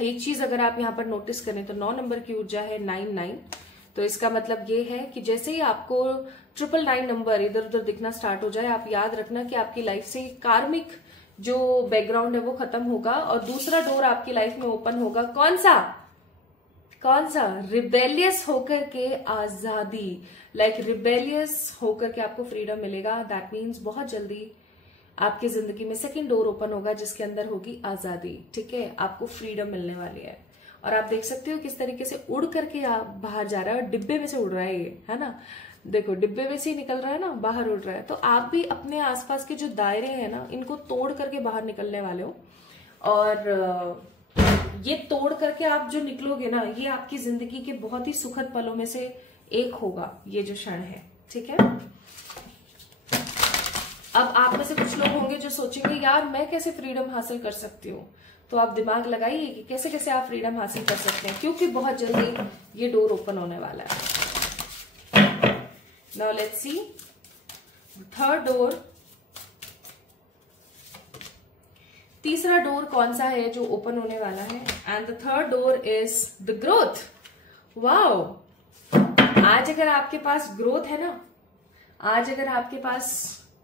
एक चीज अगर आप यहाँ पर नोटिस करें तो 9 नंबर की ऊर्जा है 99। तो इसका मतलब ये है कि जैसे ही आपको 999 नंबर इधर उधर दिखना स्टार्ट हो जाए, आप याद रखना कि आपकी लाइफ से कार्मिक जो बैकग्राउंड है वो खत्म होगा और दूसरा डोर आपकी लाइफ में ओपन होगा। कौन सा? रिबेलियस होकर के आजादी, लाइक रिबेलियस होकर के आपको फ्रीडम मिलेगा। दैट मीन्स बहुत जल्दी आपकी जिंदगी में सेकंड डोर ओपन होगा जिसके अंदर होगी आजादी, ठीक है। आपको फ्रीडम मिलने वाली है। और आप देख सकते हो किस तरीके से उड़ करके आप बाहर जा रहा है और डिब्बे में से उड़ रहा है ये, है ना। देखो डिब्बे में से ही निकल रहा है ना, बाहर उड़ रहा है। तो आप भी अपने आसपास के जो दायरे हैं ना, इनको तोड़ करके बाहर निकलने वाले हो। और ये तोड़ करके आप जो निकलोगे ना, ये आपकी जिंदगी के बहुत ही सुखद पलों में से एक होगा ये जो क्षण है, ठीक है। अब आप में से कुछ लोग होंगे जो सोचेंगे यार मैं कैसे फ्रीडम हासिल कर सकती हूँ। तो आप दिमाग लगाइए कि कैसे कैसे आप फ्रीडम हासिल कर सकते हैं, क्योंकि बहुत जल्दी ये डोर ओपन होने वाला है। Now let's C third door. तीसरा डोर कौन सा है जो ओपन होने वाला है? And the third door is the growth. Wow, आज अगर आपके पास ग्रोथ है ना, आज अगर आपके पास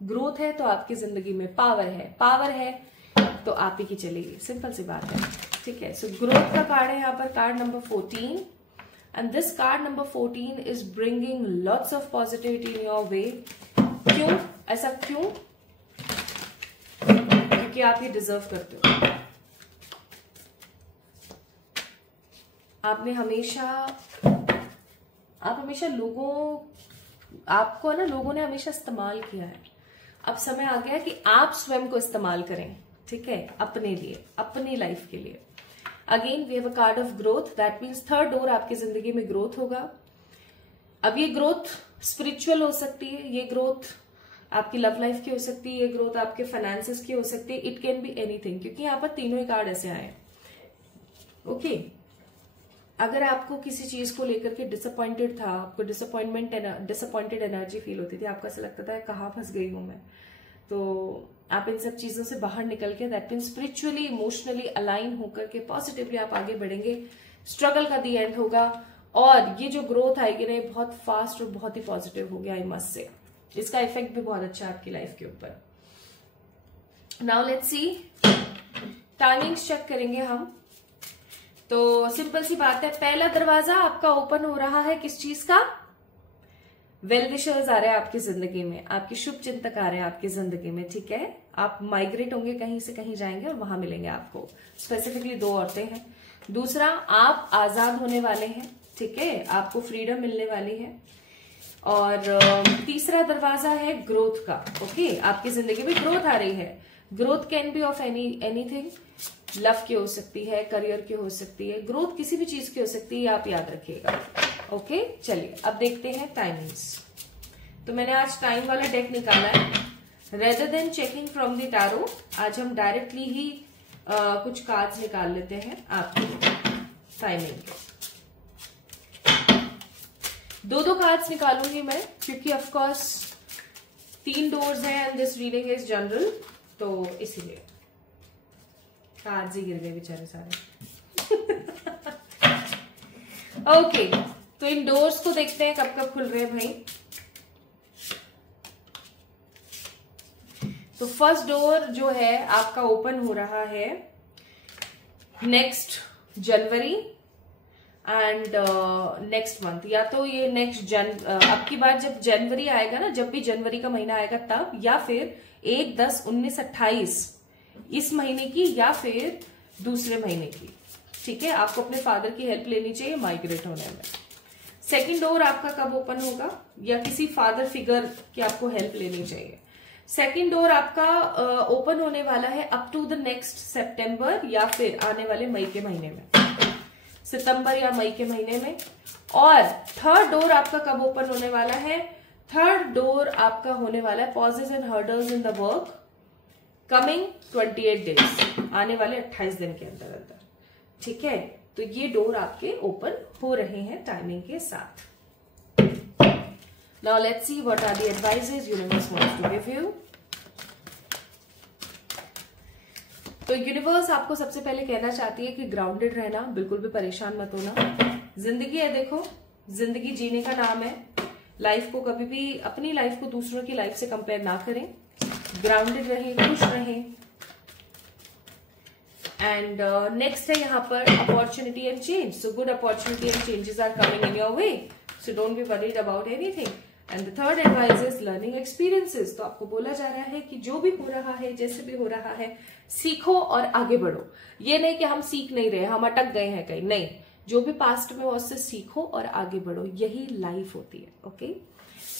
ग्रोथ है तो आपकी जिंदगी में पावर है तो आप ही की चलेगी। सिंपल सी बात है, ठीक है। सो ग्रोथ का कार्ड है यहाँ पर, card number 14। And this card number 14 is bringing lots of positivity in your वे। क्यों ऐसा, क्यों? क्योंकि आप ये डिजर्व करते हो। आप हमेशा आपको ना लोगों ने हमेशा इस्तेमाल किया है। अब समय आ गया कि आप स्वयं को इस्तेमाल करें, ठीक है, अपने लिए, अपनी लाइफ के लिए। Again we have a card of growth, that means third door आपकी जिंदगी में ग्रोथ होगा। अब ये ग्रोथ स्पिरिचुअल हो सकती है, ये ग्रोथ आपकी लव लाइफ की हो सकती है, ये ग्रोथ आपके फाइनेंसेस की हो सकती है, इट कैन बी एनीथिंग, क्योंकि यहाँ पर तीनों ही कार्ड ऐसे आए। ओके, अगर आपको किसी चीज को लेकर के डिसअपॉइंटेड था, आपको डिसअपॉइंटेड एनर्जी फील होती थी, आपको ऐसा लगता था कहाँ फंस गई हूं मैं, तो आप इन सब चीजों से बाहर निकल के that means spiritually emotionally align होकर के पॉजिटिवली आप आगे बढ़ेंगे। स्ट्रगल का दी एंड होगा और ये जो ग्रोथ आएगी ना, बहुत फास्ट और बहुत ही पॉजिटिव हो गया, आई मस्ट से। इसका इफेक्ट भी बहुत अच्छा है आपकी लाइफ के ऊपर। Now let's see, timings check करेंगे हम। तो सिंपल सी बात है, पहला दरवाजा आपका ओपन हो रहा है किस चीज का? वेल विशर्स आ रहे हैं आपकी जिंदगी में, आपके शुभ चिंतक आ रहे हैं आपकी जिंदगी में, ठीक है। आप माइग्रेट होंगे, कहीं से कहीं जाएंगे और वहां मिलेंगे आपको। स्पेसिफिकली 2 औरतें हैं। दूसरा, आप आजाद होने वाले हैं, ठीक है, आपको फ्रीडम मिलने वाली है। और तीसरा दरवाजा है ग्रोथ का। ओके, आपकी जिंदगी में ग्रोथ आ रही है। Growth can be of anything, love की हो सकती है, करियर की हो सकती है, ग्रोथ किसी भी चीज की हो सकती है, आप याद रखिएगा। ओके, चलिए अब देखते हैं टाइमिंग्स। तो मैंने आज टाइम वाला डेक निकाला है। Rather than checking from the tarot, आज हम डायरेक्टली ही कुछ कार्ड्स निकाल लेते हैं आपकी टाइमिंग के। 2 कार्ड्स निकालूंगी मैं, क्योंकि ऑफ कोर्स 3 डोर्स हैं and this reading is general, तो इसीलिए कार्ड्स ही गिर गए बेचारे सारे। ओके, तो इन डोर्स को देखते हैं कब कब खुल रहे हैं भाई। तो फर्स्ट डोर जो है आपका ओपन हो रहा है next January and next month, या तो ये नेक्स्ट अब की बार जब जनवरी आएगा ना, जब भी जनवरी का महीना आएगा तब, या फिर 1, 10, 19, 28 इस महीने की, या फिर दूसरे महीने की, ठीक है। आपको अपने फादर की हेल्प लेनी चाहिए माइग्रेट होने में। सेकंड डोर आपका कब ओपन होगा, या किसी फादर फिगर की आपको हेल्प लेनी चाहिए। सेकंड डोर आपका ओपन होने वाला है अप टू द नेक्स्ट सितंबर, या फिर आने वाले मई के महीने में, सितंबर या मई के महीने में। और थर्ड डोर आपका कब ओपन होने वाला है? थर्ड डोर आपका होने वाला है pauses and hurdles in the work coming 28 days, आने वाले 28 दिन के अंदर अंदर, ठीक है। तो ये डोर आपके ओपन हो रहे हैं टाइमिंग के साथ। Now let's see what are the advices universe wants to give you. तो यूनिवर्स आपको सबसे पहले कहना चाहती है कि ग्राउंडेड रहना, बिल्कुल भी परेशान मत होना। जिंदगी है, देखो जिंदगी जीने का नाम है। लाइफ को कभी भी, अपनी लाइफ को दूसरों की लाइफ से कंपेयर ना करें। ग्राउंडेड रहें, खुश रहें। एंड नेक्स्ट है यहाँ पर opportunity and change. So good opportunity and changes are coming in your way, so don't be worried about anything. And the third advice is learning experiences. तो आपको बोला जा रहा है कि जो भी हो रहा है, जैसे भी हो रहा है, सीखो और आगे बढ़ो। ये नहीं कि हम सीख नहीं रहे, हम अटक गए हैं कहीं, नहीं, जो भी पास्ट में हो उससे सीखो और आगे बढ़ो, यही लाइफ होती है। ओके,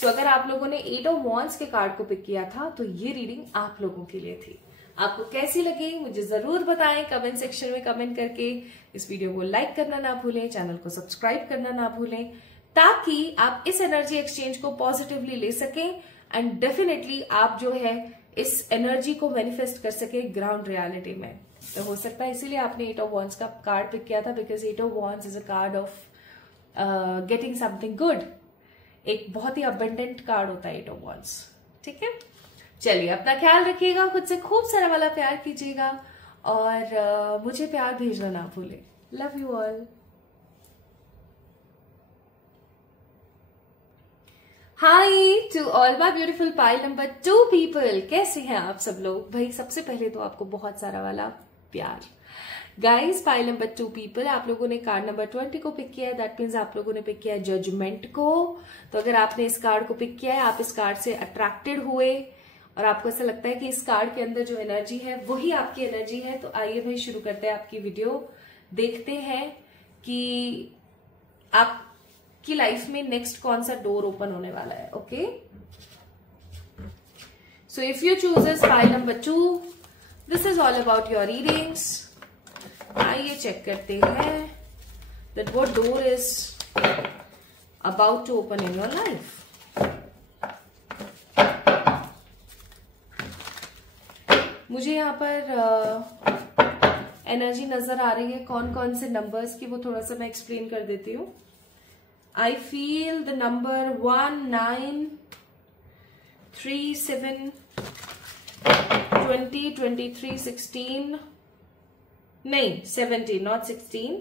तो अगर आप लोगों ने 8 ऑफ वॉन्ड्स के कार्ड को पिक किया था तो ये रीडिंग आप लोगों के लिए थी। आपको कैसी लगी मुझे जरूर बताएं कमेंट सेक्शन में कमेंट करके। इस वीडियो को लाइक करना ना भूलें, चैनल को सब्सक्राइब करना ना भूलें, ताकि आप इस एनर्जी एक्सचेंज को पॉजिटिवली ले सकें एंड डेफिनेटली आप जो है इस एनर्जी को मैनिफेस्ट कर सके ग्राउंड रियलिटी में। तो हो सकता है इसीलिए आपने 8 ऑफ वॉन्ड्स का कार्ड पिक किया था, because 8 of wands is a card of getting something good. एक बहुत ही अबंडेंट कार्ड होता है 8 ऑफ वॉन्ड्स, ठीक है। चलिए, अपना ख्याल रखिएगा, खुद से खूब सारा वाला प्यार कीजिएगा और मुझे प्यार भेजना ना भूले। Love you all. Hi to all my beautiful pile number 2 people. कैसे हैं आप सब लोग? भाई सबसे पहले तो आपको बहुत सारा वाला प्यार। गाइस पाइल नंबर 2 पीपल, आप लोगों ने कार्ड नंबर 20 को पिक किया है। दैट मीन्स आप लोगों ने पिक किया है जजमेंट को। तो अगर आपने इस कार्ड को पिक किया है, आप इस कार्ड से अट्रैक्टेड हुए और आपको ऐसा लगता है कि इस कार्ड के अंदर जो एनर्जी है वही आपकी एनर्जी है, तो आइए भाई शुरू करते हैं आपकी वीडियो। देखते हैं कि आपकी लाइफ में नेक्स्ट कौन सा डोर ओपन होने वाला है। Okay, so if you chooses pile number 2, this is all about your readings. आइए चेक करते हैं that what door is about to open in your life. मुझे यहाँ पर एनर्जी नजर आ रही है कौन कौन से नंबर्स की, वो थोड़ा सा मैं एक्सप्लेन कर देती हूँ। आई फील द नंबर 1, 9, 3, 7, 20, 23, 16, नहीं 17, not 16,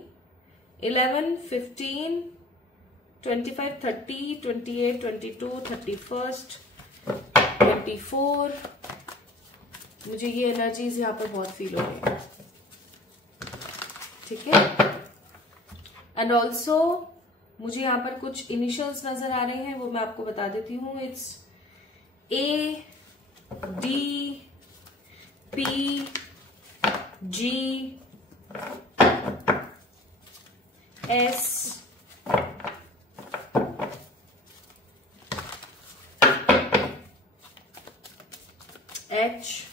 11, 15, 25, 30, 28, 22, 31st, 24। मुझे ये एनर्जीज यहाँ पर बहुत फील हो रही है, ठीक है। एंड ऑल्सो मुझे यहाँ पर कुछ इनिशियल्स नजर आ रहे हैं, वो मैं आपको बता देती हूँ। It's A, D, P, G, S, H,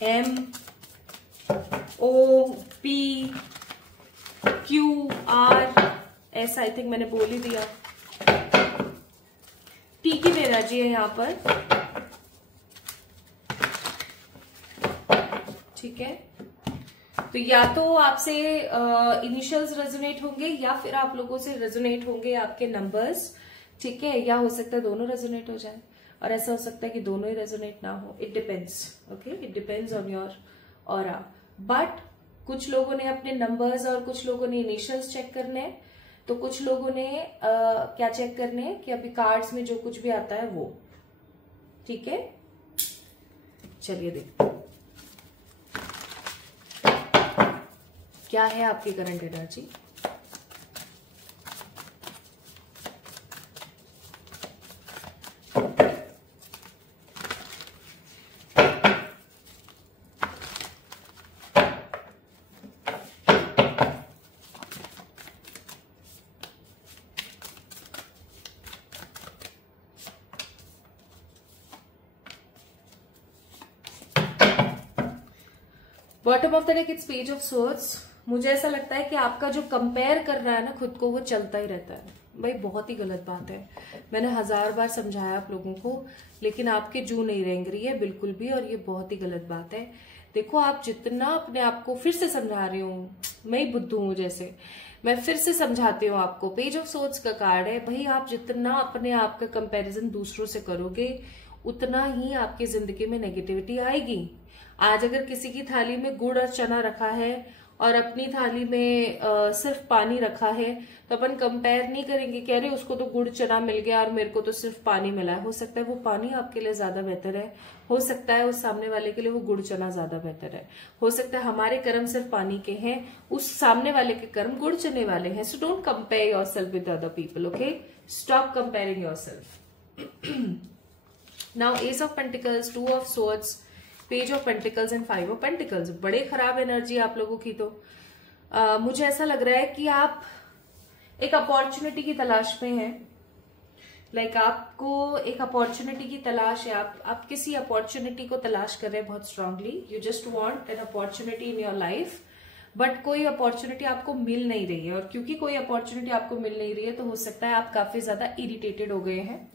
M, O, P, Q, R, S। I think मैंने बोल ही दिया। टी की एनर्जी है यहाँ पर, ठीक है। तो या तो आपसे इनिशियल्स रेजोनेट होंगे या फिर आप लोगों से रेजोनेट होंगे आपके नंबर्स, ठीक है। या हो सकता है दोनों रेजोनेट हो जाए और ऐसा हो सकता है कि दोनों ही रेजोनेट ना हो। It depends, okay, it depends on your aura. But कुछ लोगों ने अपने नंबर्स और कुछ लोगों ने इनिशियल्स चेक करने हैं, तो कुछ लोगों ने क्या चेक करने हैं कि अभी कार्ड्स में जो कुछ भी आता है वो, ठीक है। चलिए देखते हैं क्या है आपकी current energy. Bottom of the deck it's page of swords. मुझे ऐसा लगता है कि आपका जो कंपेयर कर रहा है ना खुद को, वो चलता ही रहता है। भाई बहुत ही गलत बात है, मैंने 1000 बार समझाया आप लोगों को, लेकिन आपके जू नहीं रेंग रही है बिल्कुल भी, और ये बहुत ही गलत बात है। देखो आप जितना अपने आप को, फिर से समझा रही हूँ, मैं ही बुद्धू हूँ जैसे, मैं फिर से समझाती हूँ आपको। पेज ऑफ सोर्ड्स का कार्ड है भाई, आप जितना अपने आप का कंपैरिजन दूसरों से करोगे उतना ही आपकी जिंदगी में नेगेटिविटी आएगी। आज अगर किसी की थाली में गुड़ और चना रखा है और अपनी थाली में सिर्फ पानी रखा है, तो अपन कंपेयर नहीं करेंगे कि अरे उसको तो गुड़ चना मिल गया और मेरे को तो सिर्फ पानी मिला है। हो सकता है वो पानी आपके लिए ज्यादा बेहतर है, हो सकता है उस सामने वाले के लिए वो गुड़ चना ज्यादा बेहतर है, हो सकता है हमारे कर्म सिर्फ पानी के हैं, उस सामने वाले के कर्म गुड़ चने वाले हैं। So don't compare yourself with other people, okay, stop comparing yourself. Now S of pentacles, 2 of swords, page of pentacles and 5 of pentacles. बड़े खराब एनर्जी आप लोगों की। तो मुझे ऐसा लग रहा है कि आप एक अपॉर्चुनिटी की तलाश में हैं। लाइक आपको एक अपॉर्चुनिटी की तलाश है, आप किसी अपॉर्चुनिटी को तलाश कर रहे हैं बहुत strongly. You just want an opportunity in your life, but कोई अपॉर्चुनिटी आपको मिल नहीं रही है। और क्योंकि कोई अपॉर्चुनिटी आपको मिल नहीं रही है, तो हो सकता है आप काफी ज्यादा इरिटेटेड हो गए हैं।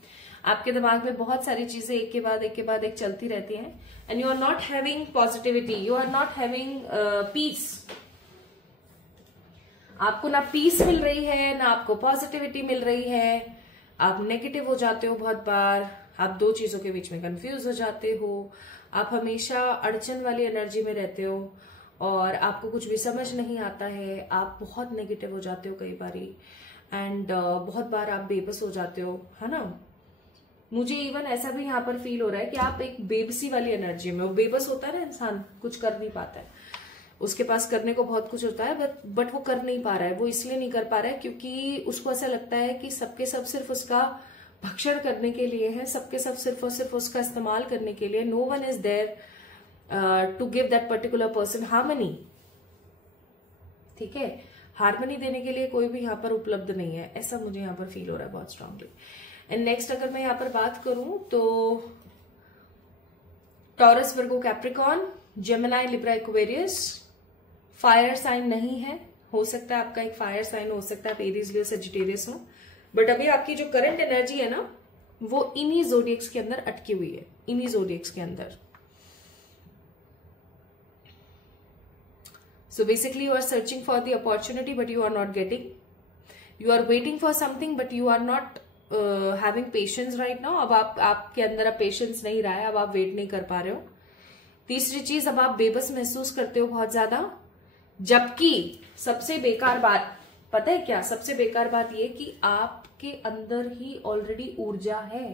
आपके दिमाग में बहुत सारी चीजें एक के बाद एक चलती रहती हैं, and you are not having positivity, you are not having peace. आपको ना पीस मिल रही है, ना आपको पॉजिटिविटी मिल रही है। आप नेगेटिव हो जाते हो बहुत बार, आप 2 चीजों के बीच में कंफ्यूज हो जाते हो, आप हमेशा अड़चन वाली एनर्जी में रहते हो और आपको कुछ भी समझ नहीं आता है। आप बहुत नेगेटिव हो जाते हो कई बारी, एंड बहुत बार आप बेबस हो जाते हो, है ना। मुझे इवन ऐसा भी यहाँ पर फील हो रहा है कि आप एक बेबसी वाली एनर्जी में हो। बेबस होता है ना इंसान, कुछ कर नहीं पाता है, उसके पास करने को बहुत कुछ होता है बट वो कर नहीं पा रहा है। वो इसलिए नहीं कर पा रहा है क्योंकि उसको ऐसा लगता है कि सबके सब सिर्फ उसका भक्षण करने के लिए है, सबके सब सिर्फ और सिर्फ उसका इस्तेमाल करने के लिए। No one is there to give that particular person harmony. ठीक है, हार्मनी देने के लिए कोई भी यहाँ पर उपलब्ध नहीं है, ऐसा मुझे यहाँ पर फील हो रहा है बहुत स्ट्रांगली। एंड नेक्स्ट अगर मैं यहाँ पर बात करूं तो Taurus, Virgo, Capricorn, Gemini, Libra, Aquarius, fire sign नहीं है। हो सकता है आपका एक फायर साइन हो सकता है, आप एरीज, लियो, सजिटेरियस हो, बट अभी आपकी जो करंट एनर्जी है ना वो इन्हीं ज़ोडिएक्स के अंदर अटकी हुई है, इन्हीं ज़ोडिएक्स के अंदर। So basically you are searching for the opportunity but you are not getting. You are waiting for something but you are not having patience right now. अब आपके अंदर अब पेशेंस नहीं रहा है, अब आप वेट नहीं कर पा रहे हो। तीसरी चीज, अब आप बेबस महसूस करते हो बहुत ज्यादा। जबकि सबसे बेकार बात पता है क्या, सबसे बेकार बात ये कि आपके अंदर ही ऑलरेडी ऊर्जा है,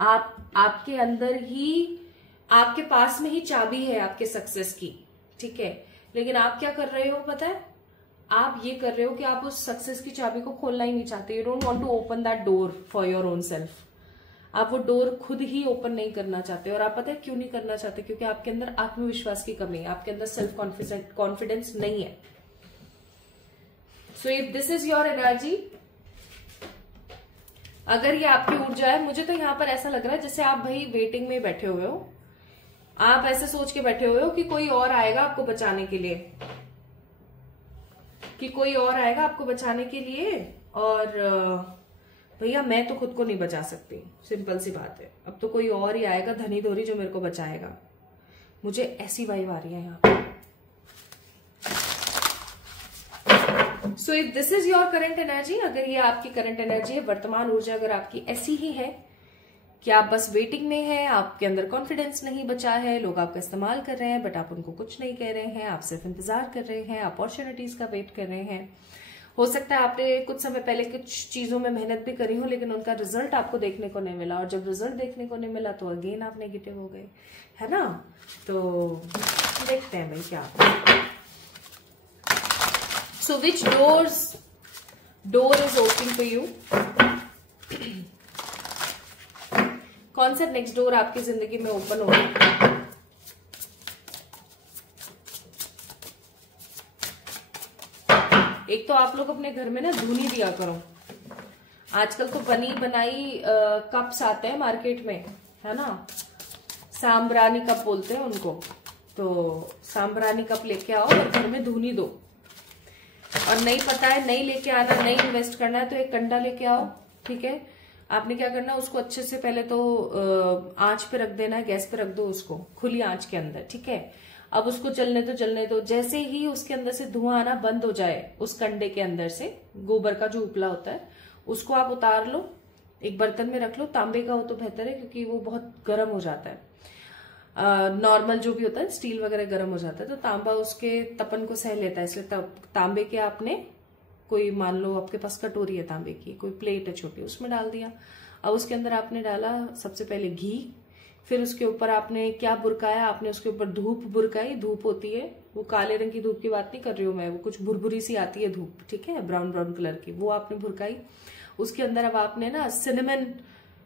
आपके अंदर ही, आपके पास में ही चाबी है आपके सक्सेस की। ठीक है, लेकिन आप क्या कर रहे हो पता है, आप ये कर रहे हो कि आप उस सक्सेस की चाबी को खोलना ही नहीं चाहते। You don't want to open that door for your own self. आप वो डोर खुद ही ओपन नहीं करना चाहते। और आप पता है क्यों नहीं करना चाहते, क्योंकि आपके अंदर आत्मविश्वास की कमी है, आपके अंदर सेल्फ कॉन्फिडेंस नहीं है। So if this is your energy, अगर ये आपकी ऊर्जा है, मुझे तो यहाँ पर ऐसा लग रहा है जैसे आप भाई वेटिंग में बैठे हुए हो, आप ऐसे सोच के बैठे हुए हो कि कोई और आएगा आपको बचाने के लिए, कि कोई और आएगा आपको बचाने के लिए, और भैया मैं तो खुद को नहीं बचा सकती, सिंपल सी बात है, अब तो कोई और ही आएगा धनी धोरी जो मेरे को बचाएगा। मुझे ऐसी वाइब आ रही है यहाँ पे। So if this is your current energy, अगर ये आपकी करंट एनर्जी है, वर्तमान ऊर्जा अगर आपकी ऐसी ही है कि आप बस वेटिंग में हैं, आपके अंदर कॉन्फिडेंस नहीं बचा है, लोग आपका इस्तेमाल कर रहे हैं बट आप उनको कुछ नहीं कह रहे हैं, आप सिर्फ इंतजार कर रहे हैं, अपॉर्चुनिटीज का वेट कर रहे हैं। हो सकता है आपने कुछ समय पहले कुछ चीजों में मेहनत भी करी हो लेकिन उनका रिजल्ट आपको देखने को नहीं मिला, और जब रिजल्ट देखने को नहीं मिला तो अगेन आप नेगेटिव हो गए, है ना। तो देखते हैं भाई क्या। So which door is opening for you, कौन सा नेक्स्ट डोर आपकी जिंदगी में ओपन होगा। एक तो आप लोग अपने घर में ना धूनी दिया करो। आजकल तो बनी बनाई कप्स आते हैं मार्केट में, है ना, सांब्रानी कप बोलते हैं उनको। तो सांब्रानी कप लेके आओ और घर में धूनी दो। और नहीं पता है, नहीं लेके आना, नहीं इन्वेस्ट करना है तो एक कंडा लेके आओ। ठीक है, आपने क्या करना है, उसको अच्छे से पहले तो आंच पे रख देना है, गैस पे रख दो उसको खुली आंच के अंदर। ठीक है, अब उसको चलने दो। जैसे ही उसके अंदर से धुआं आना बंद हो जाए, उस कंडे के अंदर से गोबर का जो उपला होता है उसको आप उतार लो, एक बर्तन में रख लो। तांबे का हो तो बेहतर है क्योंकि वो बहुत गर्म हो जाता है। नॉर्मल जो भी होता है स्टील वगैरह गर्म हो जाता है, तो तांबा उसके तपन को सह लेता है, इसलिए तांबे के आपने कोई, मान लो आपके पास कटोरी है तांबे की, कोई प्लेट है छोटी, उसमें डाल दिया। अब उसके अंदर आपने डाला सबसे पहले घी, फिर उसके ऊपर आपने क्या बुरकाया, आपने उसके ऊपर धूप बुरकाई। धूप होती है, वो काले रंग की धूप की बात नहीं कर रही हूं मैं, वो कुछ भुरभुरी सी आती है धूप, ठीक है, ब्राउन ब्राउन कलर की, वो आपने भुरकाई। उसके अंदर अब आपने ना सिनेमन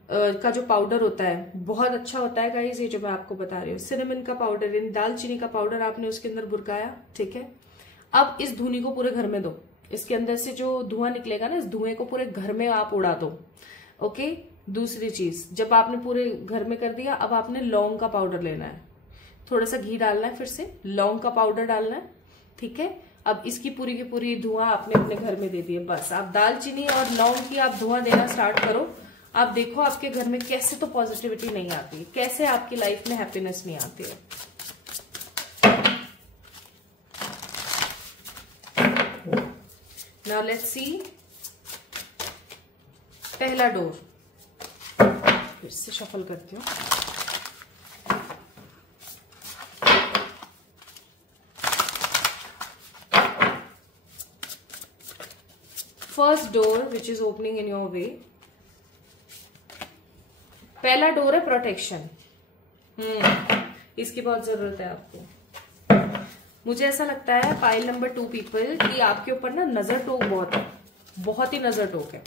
का जो पाउडर होता है, बहुत अच्छा होता है गाइस, ये जो मैं आपको बता रही हूँ, सिनेमन का पाउडर यानी दालचीनी का पाउडर आपने उसके अंदर बुरकाया। ठीक है, अब इस धुनी को पूरे घर में दो। इसके अंदर से जो धुआं निकलेगा ना, इस धुएं को पूरे घर में आप उड़ा दो। ओके, दूसरी चीज, जब आपने पूरे घर में कर दिया, अब आपने लौंग का पाउडर लेना है, थोड़ा सा घी डालना है, फिर से लौंग का पाउडर डालना है। ठीक है, अब इसकी पूरी की पूरी धुआं आपने अपने घर में दे दी है। बस आप दालचीनी और लौंग की आप धुआं देना स्टार्ट करो। आप देखो आपके घर में कैसे तो पॉजिटिविटी नहीं आती, कैसे आपकी लाइफ में हैप्पीनेस नहीं आती है। नाउ लेट्स सी पहला डोर, फिर से शफल करती हूँ। First door which is opening in your वे, पहला डोर है प्रोटेक्शन। इसकी बहुत जरूरत है आपको। मुझे ऐसा लगता है पाइल नंबर 2 पीपल कि आपके ऊपर ना नजर टोक बहुत है, बहुत ही नजर टोक है।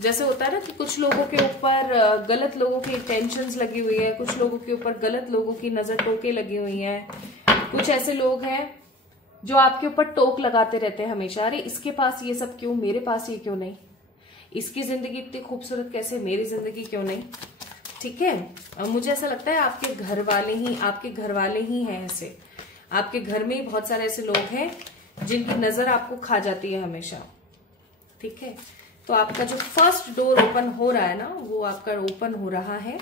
जैसे होता है ना कि कुछ लोगों के ऊपर गलत लोगों की टेंशन्स लगी हुई है, कुछ लोगों के ऊपर गलत लोगों की नजर टोके लगी हुई हैं। कुछ ऐसे लोग हैं जो आपके ऊपर टोक लगाते रहते हैं हमेशा, अरे इसके पास ये सब क्यों, मेरे पास ये क्यों नहीं, इसकी जिंदगी इतनी खूबसूरत कैसे, मेरी जिंदगी क्यों नहीं। ठीक है, मुझे ऐसा लगता है आपके घर वाले ही हैं ऐसे। आपके घर में ही बहुत सारे ऐसे लोग हैं जिनकी नजर आपको खा जाती है हमेशा। ठीक है, तो आपका जो फर्स्ट डोर ओपन हो रहा है ना, वो आपका ओपन हो रहा है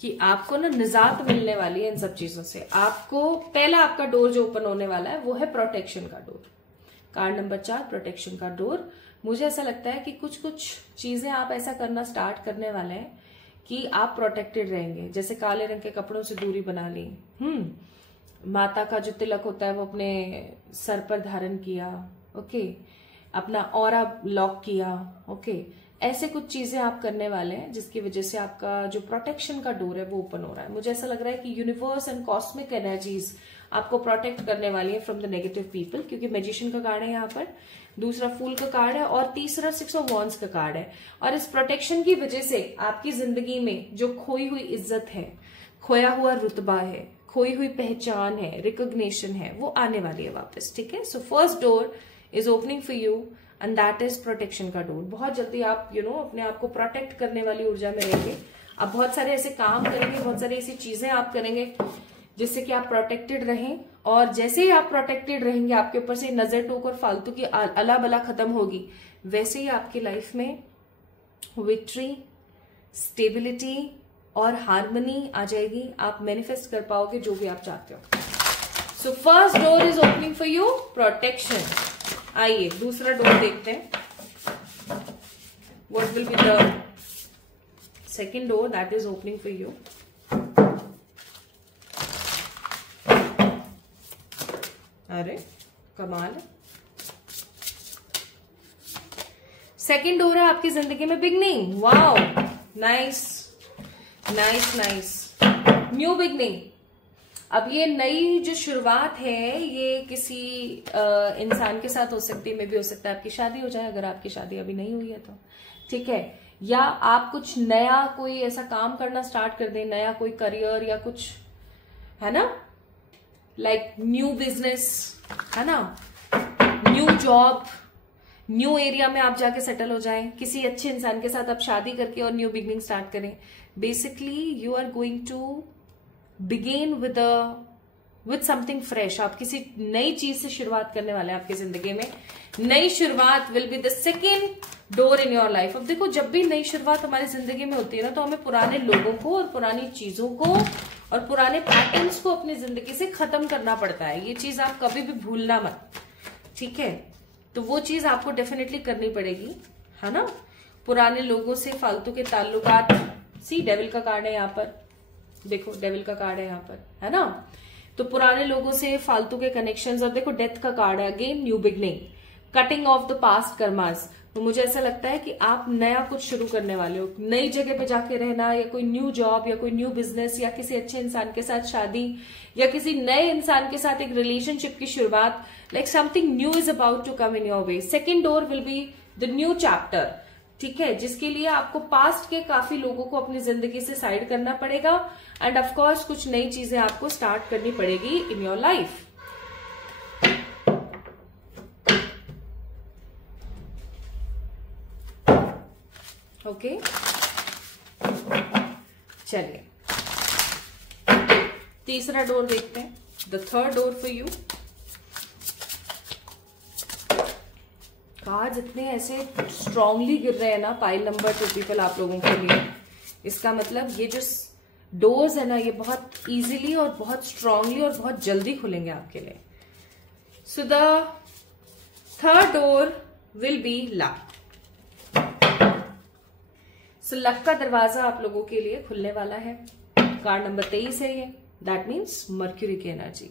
कि आपको ना निजात मिलने वाली है इन सब चीजों से। आपको पहला आपका डोर जो ओपन होने वाला है वो है प्रोटेक्शन का डोर। कार्ड नंबर 4 प्रोटेक्शन का डोर। मुझे ऐसा लगता है कि कुछ कुछ चीजें आप ऐसा करना स्टार्ट करने वाले हैं कि आप प्रोटेक्टेड रहेंगे। जैसे काले रंग के कपड़ों से दूरी बना ली, माता का जो तिलक होता है वो अपने सर पर धारण किया, ओके, अपना ऑरा लॉक किया, ओके, ऐसे कुछ चीजें आप करने वाले हैं जिसकी वजह से आपका जो प्रोटेक्शन का डोर है वो ओपन हो रहा है। मुझे ऐसा लग रहा है कि यूनिवर्स एंड कॉस्मिक एनर्जीज आपको प्रोटेक्ट करने वाली है फ्रॉम द नेगेटिव पीपल, क्योंकि मैजिशियन का कार्ड है यहाँ पर, दूसरा फूल का कार्ड है और तीसरा 6 ऑफ वॉन्ड्स का कार्ड है। और इस प्रोटेक्शन की वजह से आपकी जिंदगी में जो खोई हुई इज्जत है, खोया हुआ रुतबा है, खोई हुई पहचान है, रिकॉग्निशन है, वो आने वाली है वापस। ठीक है, so first door is opening for you and that is protection का डोर। बहुत जल्दी आप अपने आप को प्रोटेक्ट करने वाली ऊर्जा में रहेंगे। आप बहुत सारे ऐसे काम करेंगे, बहुत सारी ऐसी चीजें आप करेंगे जिससे कि आप प्रोटेक्टेड रहें। और जैसे ही आप प्रोटेक्टेड रहेंगे, आपके ऊपर से नजर टोक और फालतू की अला बला खत्म होगी, वैसे ही आपकी लाइफ में विक्ट्री, स्टेबिलिटी और हार्मनी आ जाएगी। आप मैनिफेस्ट कर पाओगे जो भी आप चाहते हो। So first door is opening for you, protection. आइए दूसरा डोर देखते हैं। What will be the second door that is opening for you. अरे कमाल है, सेकेंड डोर है आपकी जिंदगी में beginning. Wow, nice nice nice, new beginning. अब ये नई जो शुरुआत है ये किसी इंसान के साथ हो सकती है, मे भी हो सकता है आपकी शादी हो जाए, अगर आपकी शादी अभी नहीं हुई है तो। ठीक है, या आप कुछ नया कोई ऐसा काम करना स्टार्ट कर दें, नया कोई करियर या कुछ, है ना, लाइक न्यू बिजनेस, है ना, न्यू जॉब, न्यू एरिया में आप जाके सेटल हो जाएं, किसी अच्छे इंसान के साथ आप शादी करके और न्यू बिगनिंग स्टार्ट करें। Basically you are going to begin with something fresh. आप किसी नई चीज से शुरुआत करने वाले हैं आपकी जिंदगी में। नई शुरुआत will be the second door in your life. अब देखो, जब भी नई शुरुआत हमारी जिंदगी में होती है ना, तो हमें पुराने लोगों को और पुरानी चीजों को और पुराने पैटर्न्स को अपनी जिंदगी से खत्म करना पड़ता है। ये चीज आप कभी भी भूलना मत, ठीक है। तो वो चीज आपको डेफिनेटली करनी पड़ेगी, है ना। पुराने लोगों से फालतू के ताल्लुकात, सी डेविल का कार्ड है यहाँ पर, देखो डेविल का कार्ड है यहाँ पर, है ना। तो पुराने लोगों से फालतू के कनेक्शंस, और देखो डेथ का कार्ड है, again new beginning, cutting of the past karmas. तो मुझे ऐसा लगता है कि आप नया कुछ शुरू करने वाले हो, नई जगह पे जाके रहना, या कोई न्यू जॉब, या कोई न्यू बिजनेस, या किसी अच्छे इंसान के साथ शादी, या किसी नए इंसान के साथ एक रिलेशनशिप की शुरुआत। Like something new is about to come in your way. Second door will be the new chapter, ठीक है, जिसके लिए आपको पास्ट के काफी लोगों को अपनी जिंदगी से साइड करना पड़ेगा, एंड ऑफ कोर्स कुछ नई चीजें आपको स्टार्ट करनी पड़ेगी इन योर लाइफ। ओके, चलिए तीसरा डोर देखते हैं, the third door for you. Cards इतने ऐसे स्ट्रांगली गिर रहे हैं ना पाइल नंबर 2 पीपल आप लोगों के लिए। इसका मतलब ये जो डोर्स है ना, ये बहुत इजीली और बहुत स्ट्रांगली और बहुत जल्दी खुलेंगे आपके लिए। So the third door will B luck. So luck का दरवाजा आप लोगों के लिए खुलने वाला है। कार्ड नंबर 23 है ये, दैट मीन्स मर्क्यूरी की एनर्जी।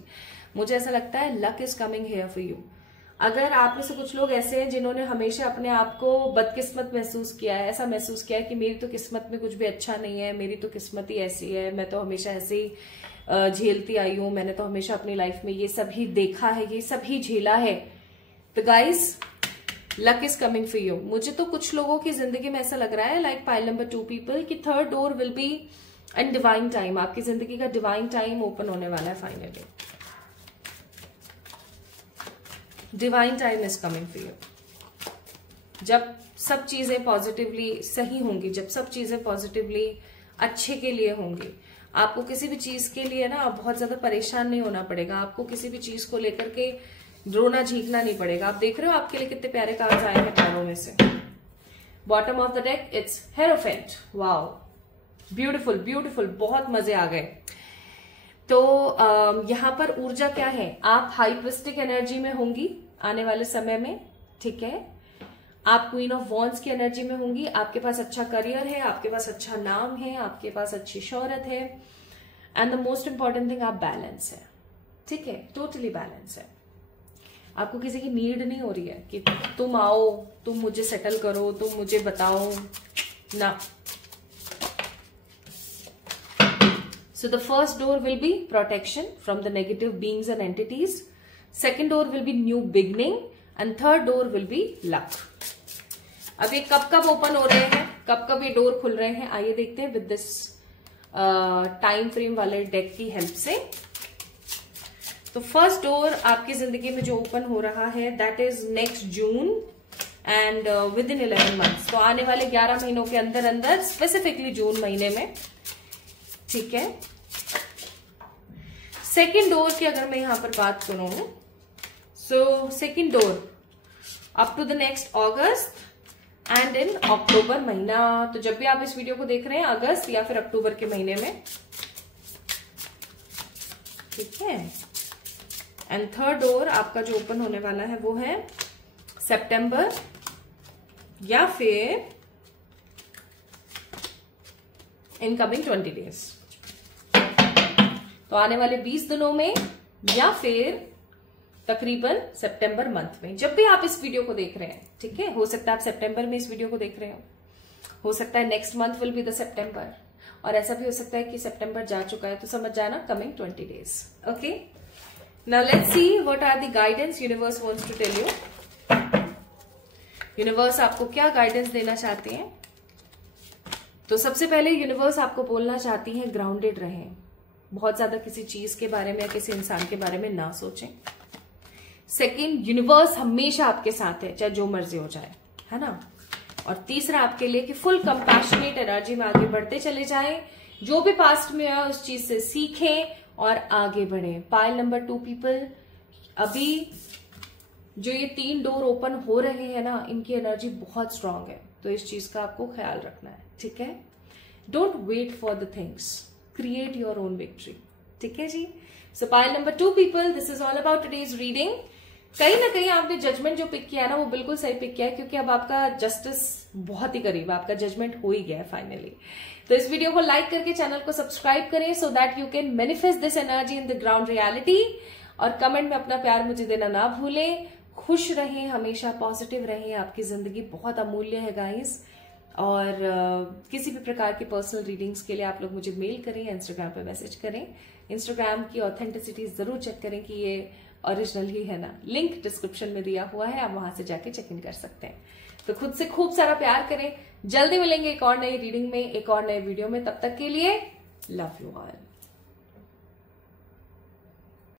मुझे ऐसा लगता है luck is coming here for you. अगर आप में से कुछ लोग ऐसे हैं जिन्होंने हमेशा अपने आप को बदकिस्मत महसूस किया है, ऐसा महसूस किया है कि मेरी तो किस्मत में कुछ भी अच्छा नहीं है, मेरी तो किस्मत ही ऐसी है, मैं तो हमेशा ऐसे ही झेलती आई हूं, मैंने तो हमेशा अपनी लाइफ में ये सब ही देखा है, ये सब ही झेला है, तो guys luck is coming for you. मुझे तो कुछ लोगों की जिंदगी में ऐसा लग रहा है, लाइक पाइल नंबर 2 पीपल, कि third door will B and divine time, आपकी जिंदगी का डिवाइन टाइम ओपन होने वाला है finally. Divine time is coming for you. जब सब चीजें पॉजिटिवली सही होंगी, जब सब चीजें पॉजिटिवली अच्छे के लिए होंगी, आपको किसी भी चीज के लिए ना बहुत ज्यादा परेशान नहीं होना पड़ेगा, आपको किसी भी चीज को लेकर के रोना झीकना नहीं पड़ेगा। आप देख रहे हो आपके लिए कितने प्यारे कार्ड्स आए हैं पैरों में से। Bottom of the deck it's hierophant, wow, beautiful beautiful, बहुत मजे आ गए। तो यहां पर ऊर्जा क्या है, आप हाई ट्विस्टिक एनर्जी में होंगी आने वाले समय में, ठीक है। आप क्वीन ऑफ वॉन्ड्स की एनर्जी में होंगी, आपके पास अच्छा करियर है, आपके पास अच्छा नाम है, आपके पास अच्छी शोहरत है, and the most important thing आप बैलेंस है, ठीक है, टोटली बैलेंस है। आपको किसी की नीड नहीं हो रही है कि तुम आओ, तुम मुझे सेटल करो, तुम मुझे बताओ ना। So the first door will be protection from the negative beings and entities. Second door will be new beginning and third door will be luck. अब ये कब कब ओपन हो रहे हैं, कब कब ये डोर खुल रहे हैं, आइए देखते हैं विद दिस टाइम फ्रेम वाले डेक की हेल्प से। तो फर्स्ट डोर आपकी जिंदगी में जो ओपन हो रहा है that is next June and with in 11 months, तो आने वाले 11 महीनों के अंदर अंदर, स्पेसिफिकली जून महीने में, ठीक है। सेकेंड डोर की अगर मैं यहां पर बात करूं, so second door up to the next August and in October महीना, तो जब भी आप इस वीडियो को देख रहे हैं अगस्त या फिर अक्टूबर के महीने में, ठीक है। एंड थर्ड डोर आपका जो ओपन होने वाला है वो है सितंबर या फिर इन कमिंग 20 डेज, तो आने वाले 20 दिनों में या फिर तकरीबन सितंबर मंथ में, जब भी आप इस वीडियो को देख रहे हैं, ठीक है। हो सकता है आप सितंबर में इस वीडियो को देख रहे हो सकता है next month will be the September, और ऐसा भी हो सकता है कि सितंबर जा चुका है, तो समझ जाना coming 20 days, okay. Now let's see what are the guidance universe wants to tell you. Universe आपको क्या गाइडेंस देना चाहती है? तो सबसे पहले यूनिवर्स आपको बोलना चाहती है ग्राउंडेड रहें, बहुत ज्यादा किसी चीज के बारे में या किसी इंसान के बारे में ना सोचें। सेकंड, यूनिवर्स हमेशा आपके साथ है, चाहे जो मर्जी हो जाए, है ना। और तीसरा आपके लिए कि फुल कंपैशनेट एनर्जी में आगे बढ़ते चले जाएं, जो भी पास्ट में है उस चीज से सीखें और आगे बढ़ें। पाइल नंबर 2 पीपल, अभी जो ये 3 डोर ओपन हो रहे हैं ना, इनकी एनर्जी बहुत स्ट्रांग है, तो इस चीज का आपको ख्याल रखना है, ठीक है। Don't wait for the things, create your own victory, ठीक है जी। So pile number 2 people, this is all about today's reading. कहीं ना कहीं आपने जजमेंट जो पिक किया ना, वो बिल्कुल सही पिक किया है, क्योंकि अब आपका जस्टिस बहुत ही करीब, आपका जजमेंट हो ही गया है फाइनली। तो इस वीडियो को लाइक करके चैनल को सब्सक्राइब करें, so that you can manifest this energy in the ground reality. और कमेंट में अपना प्यार मुझे देना ना भूलें। खुश रहें, हमेशा पॉजिटिव रहें, आपकी जिंदगी बहुत अमूल्य है गाइस। और किसी भी प्रकार की पर्सनल रीडिंग्स के लिए आप लोग मुझे मेल करें, इंस्टाग्राम पे मैसेज करें। इंस्टाग्राम की ऑथेंटिसिटी जरूर चेक करें कि ये ओरिजिनल ही है ना। लिंक डिस्क्रिप्शन में दिया हुआ है, आप वहां से जाके चेक इन कर सकते हैं। तो खुद से खूब सारा प्यार करें। जल्दी मिलेंगे एक और नई रीडिंग में, एक और नए वीडियो में। तब तक के लिए लव यू ऑल।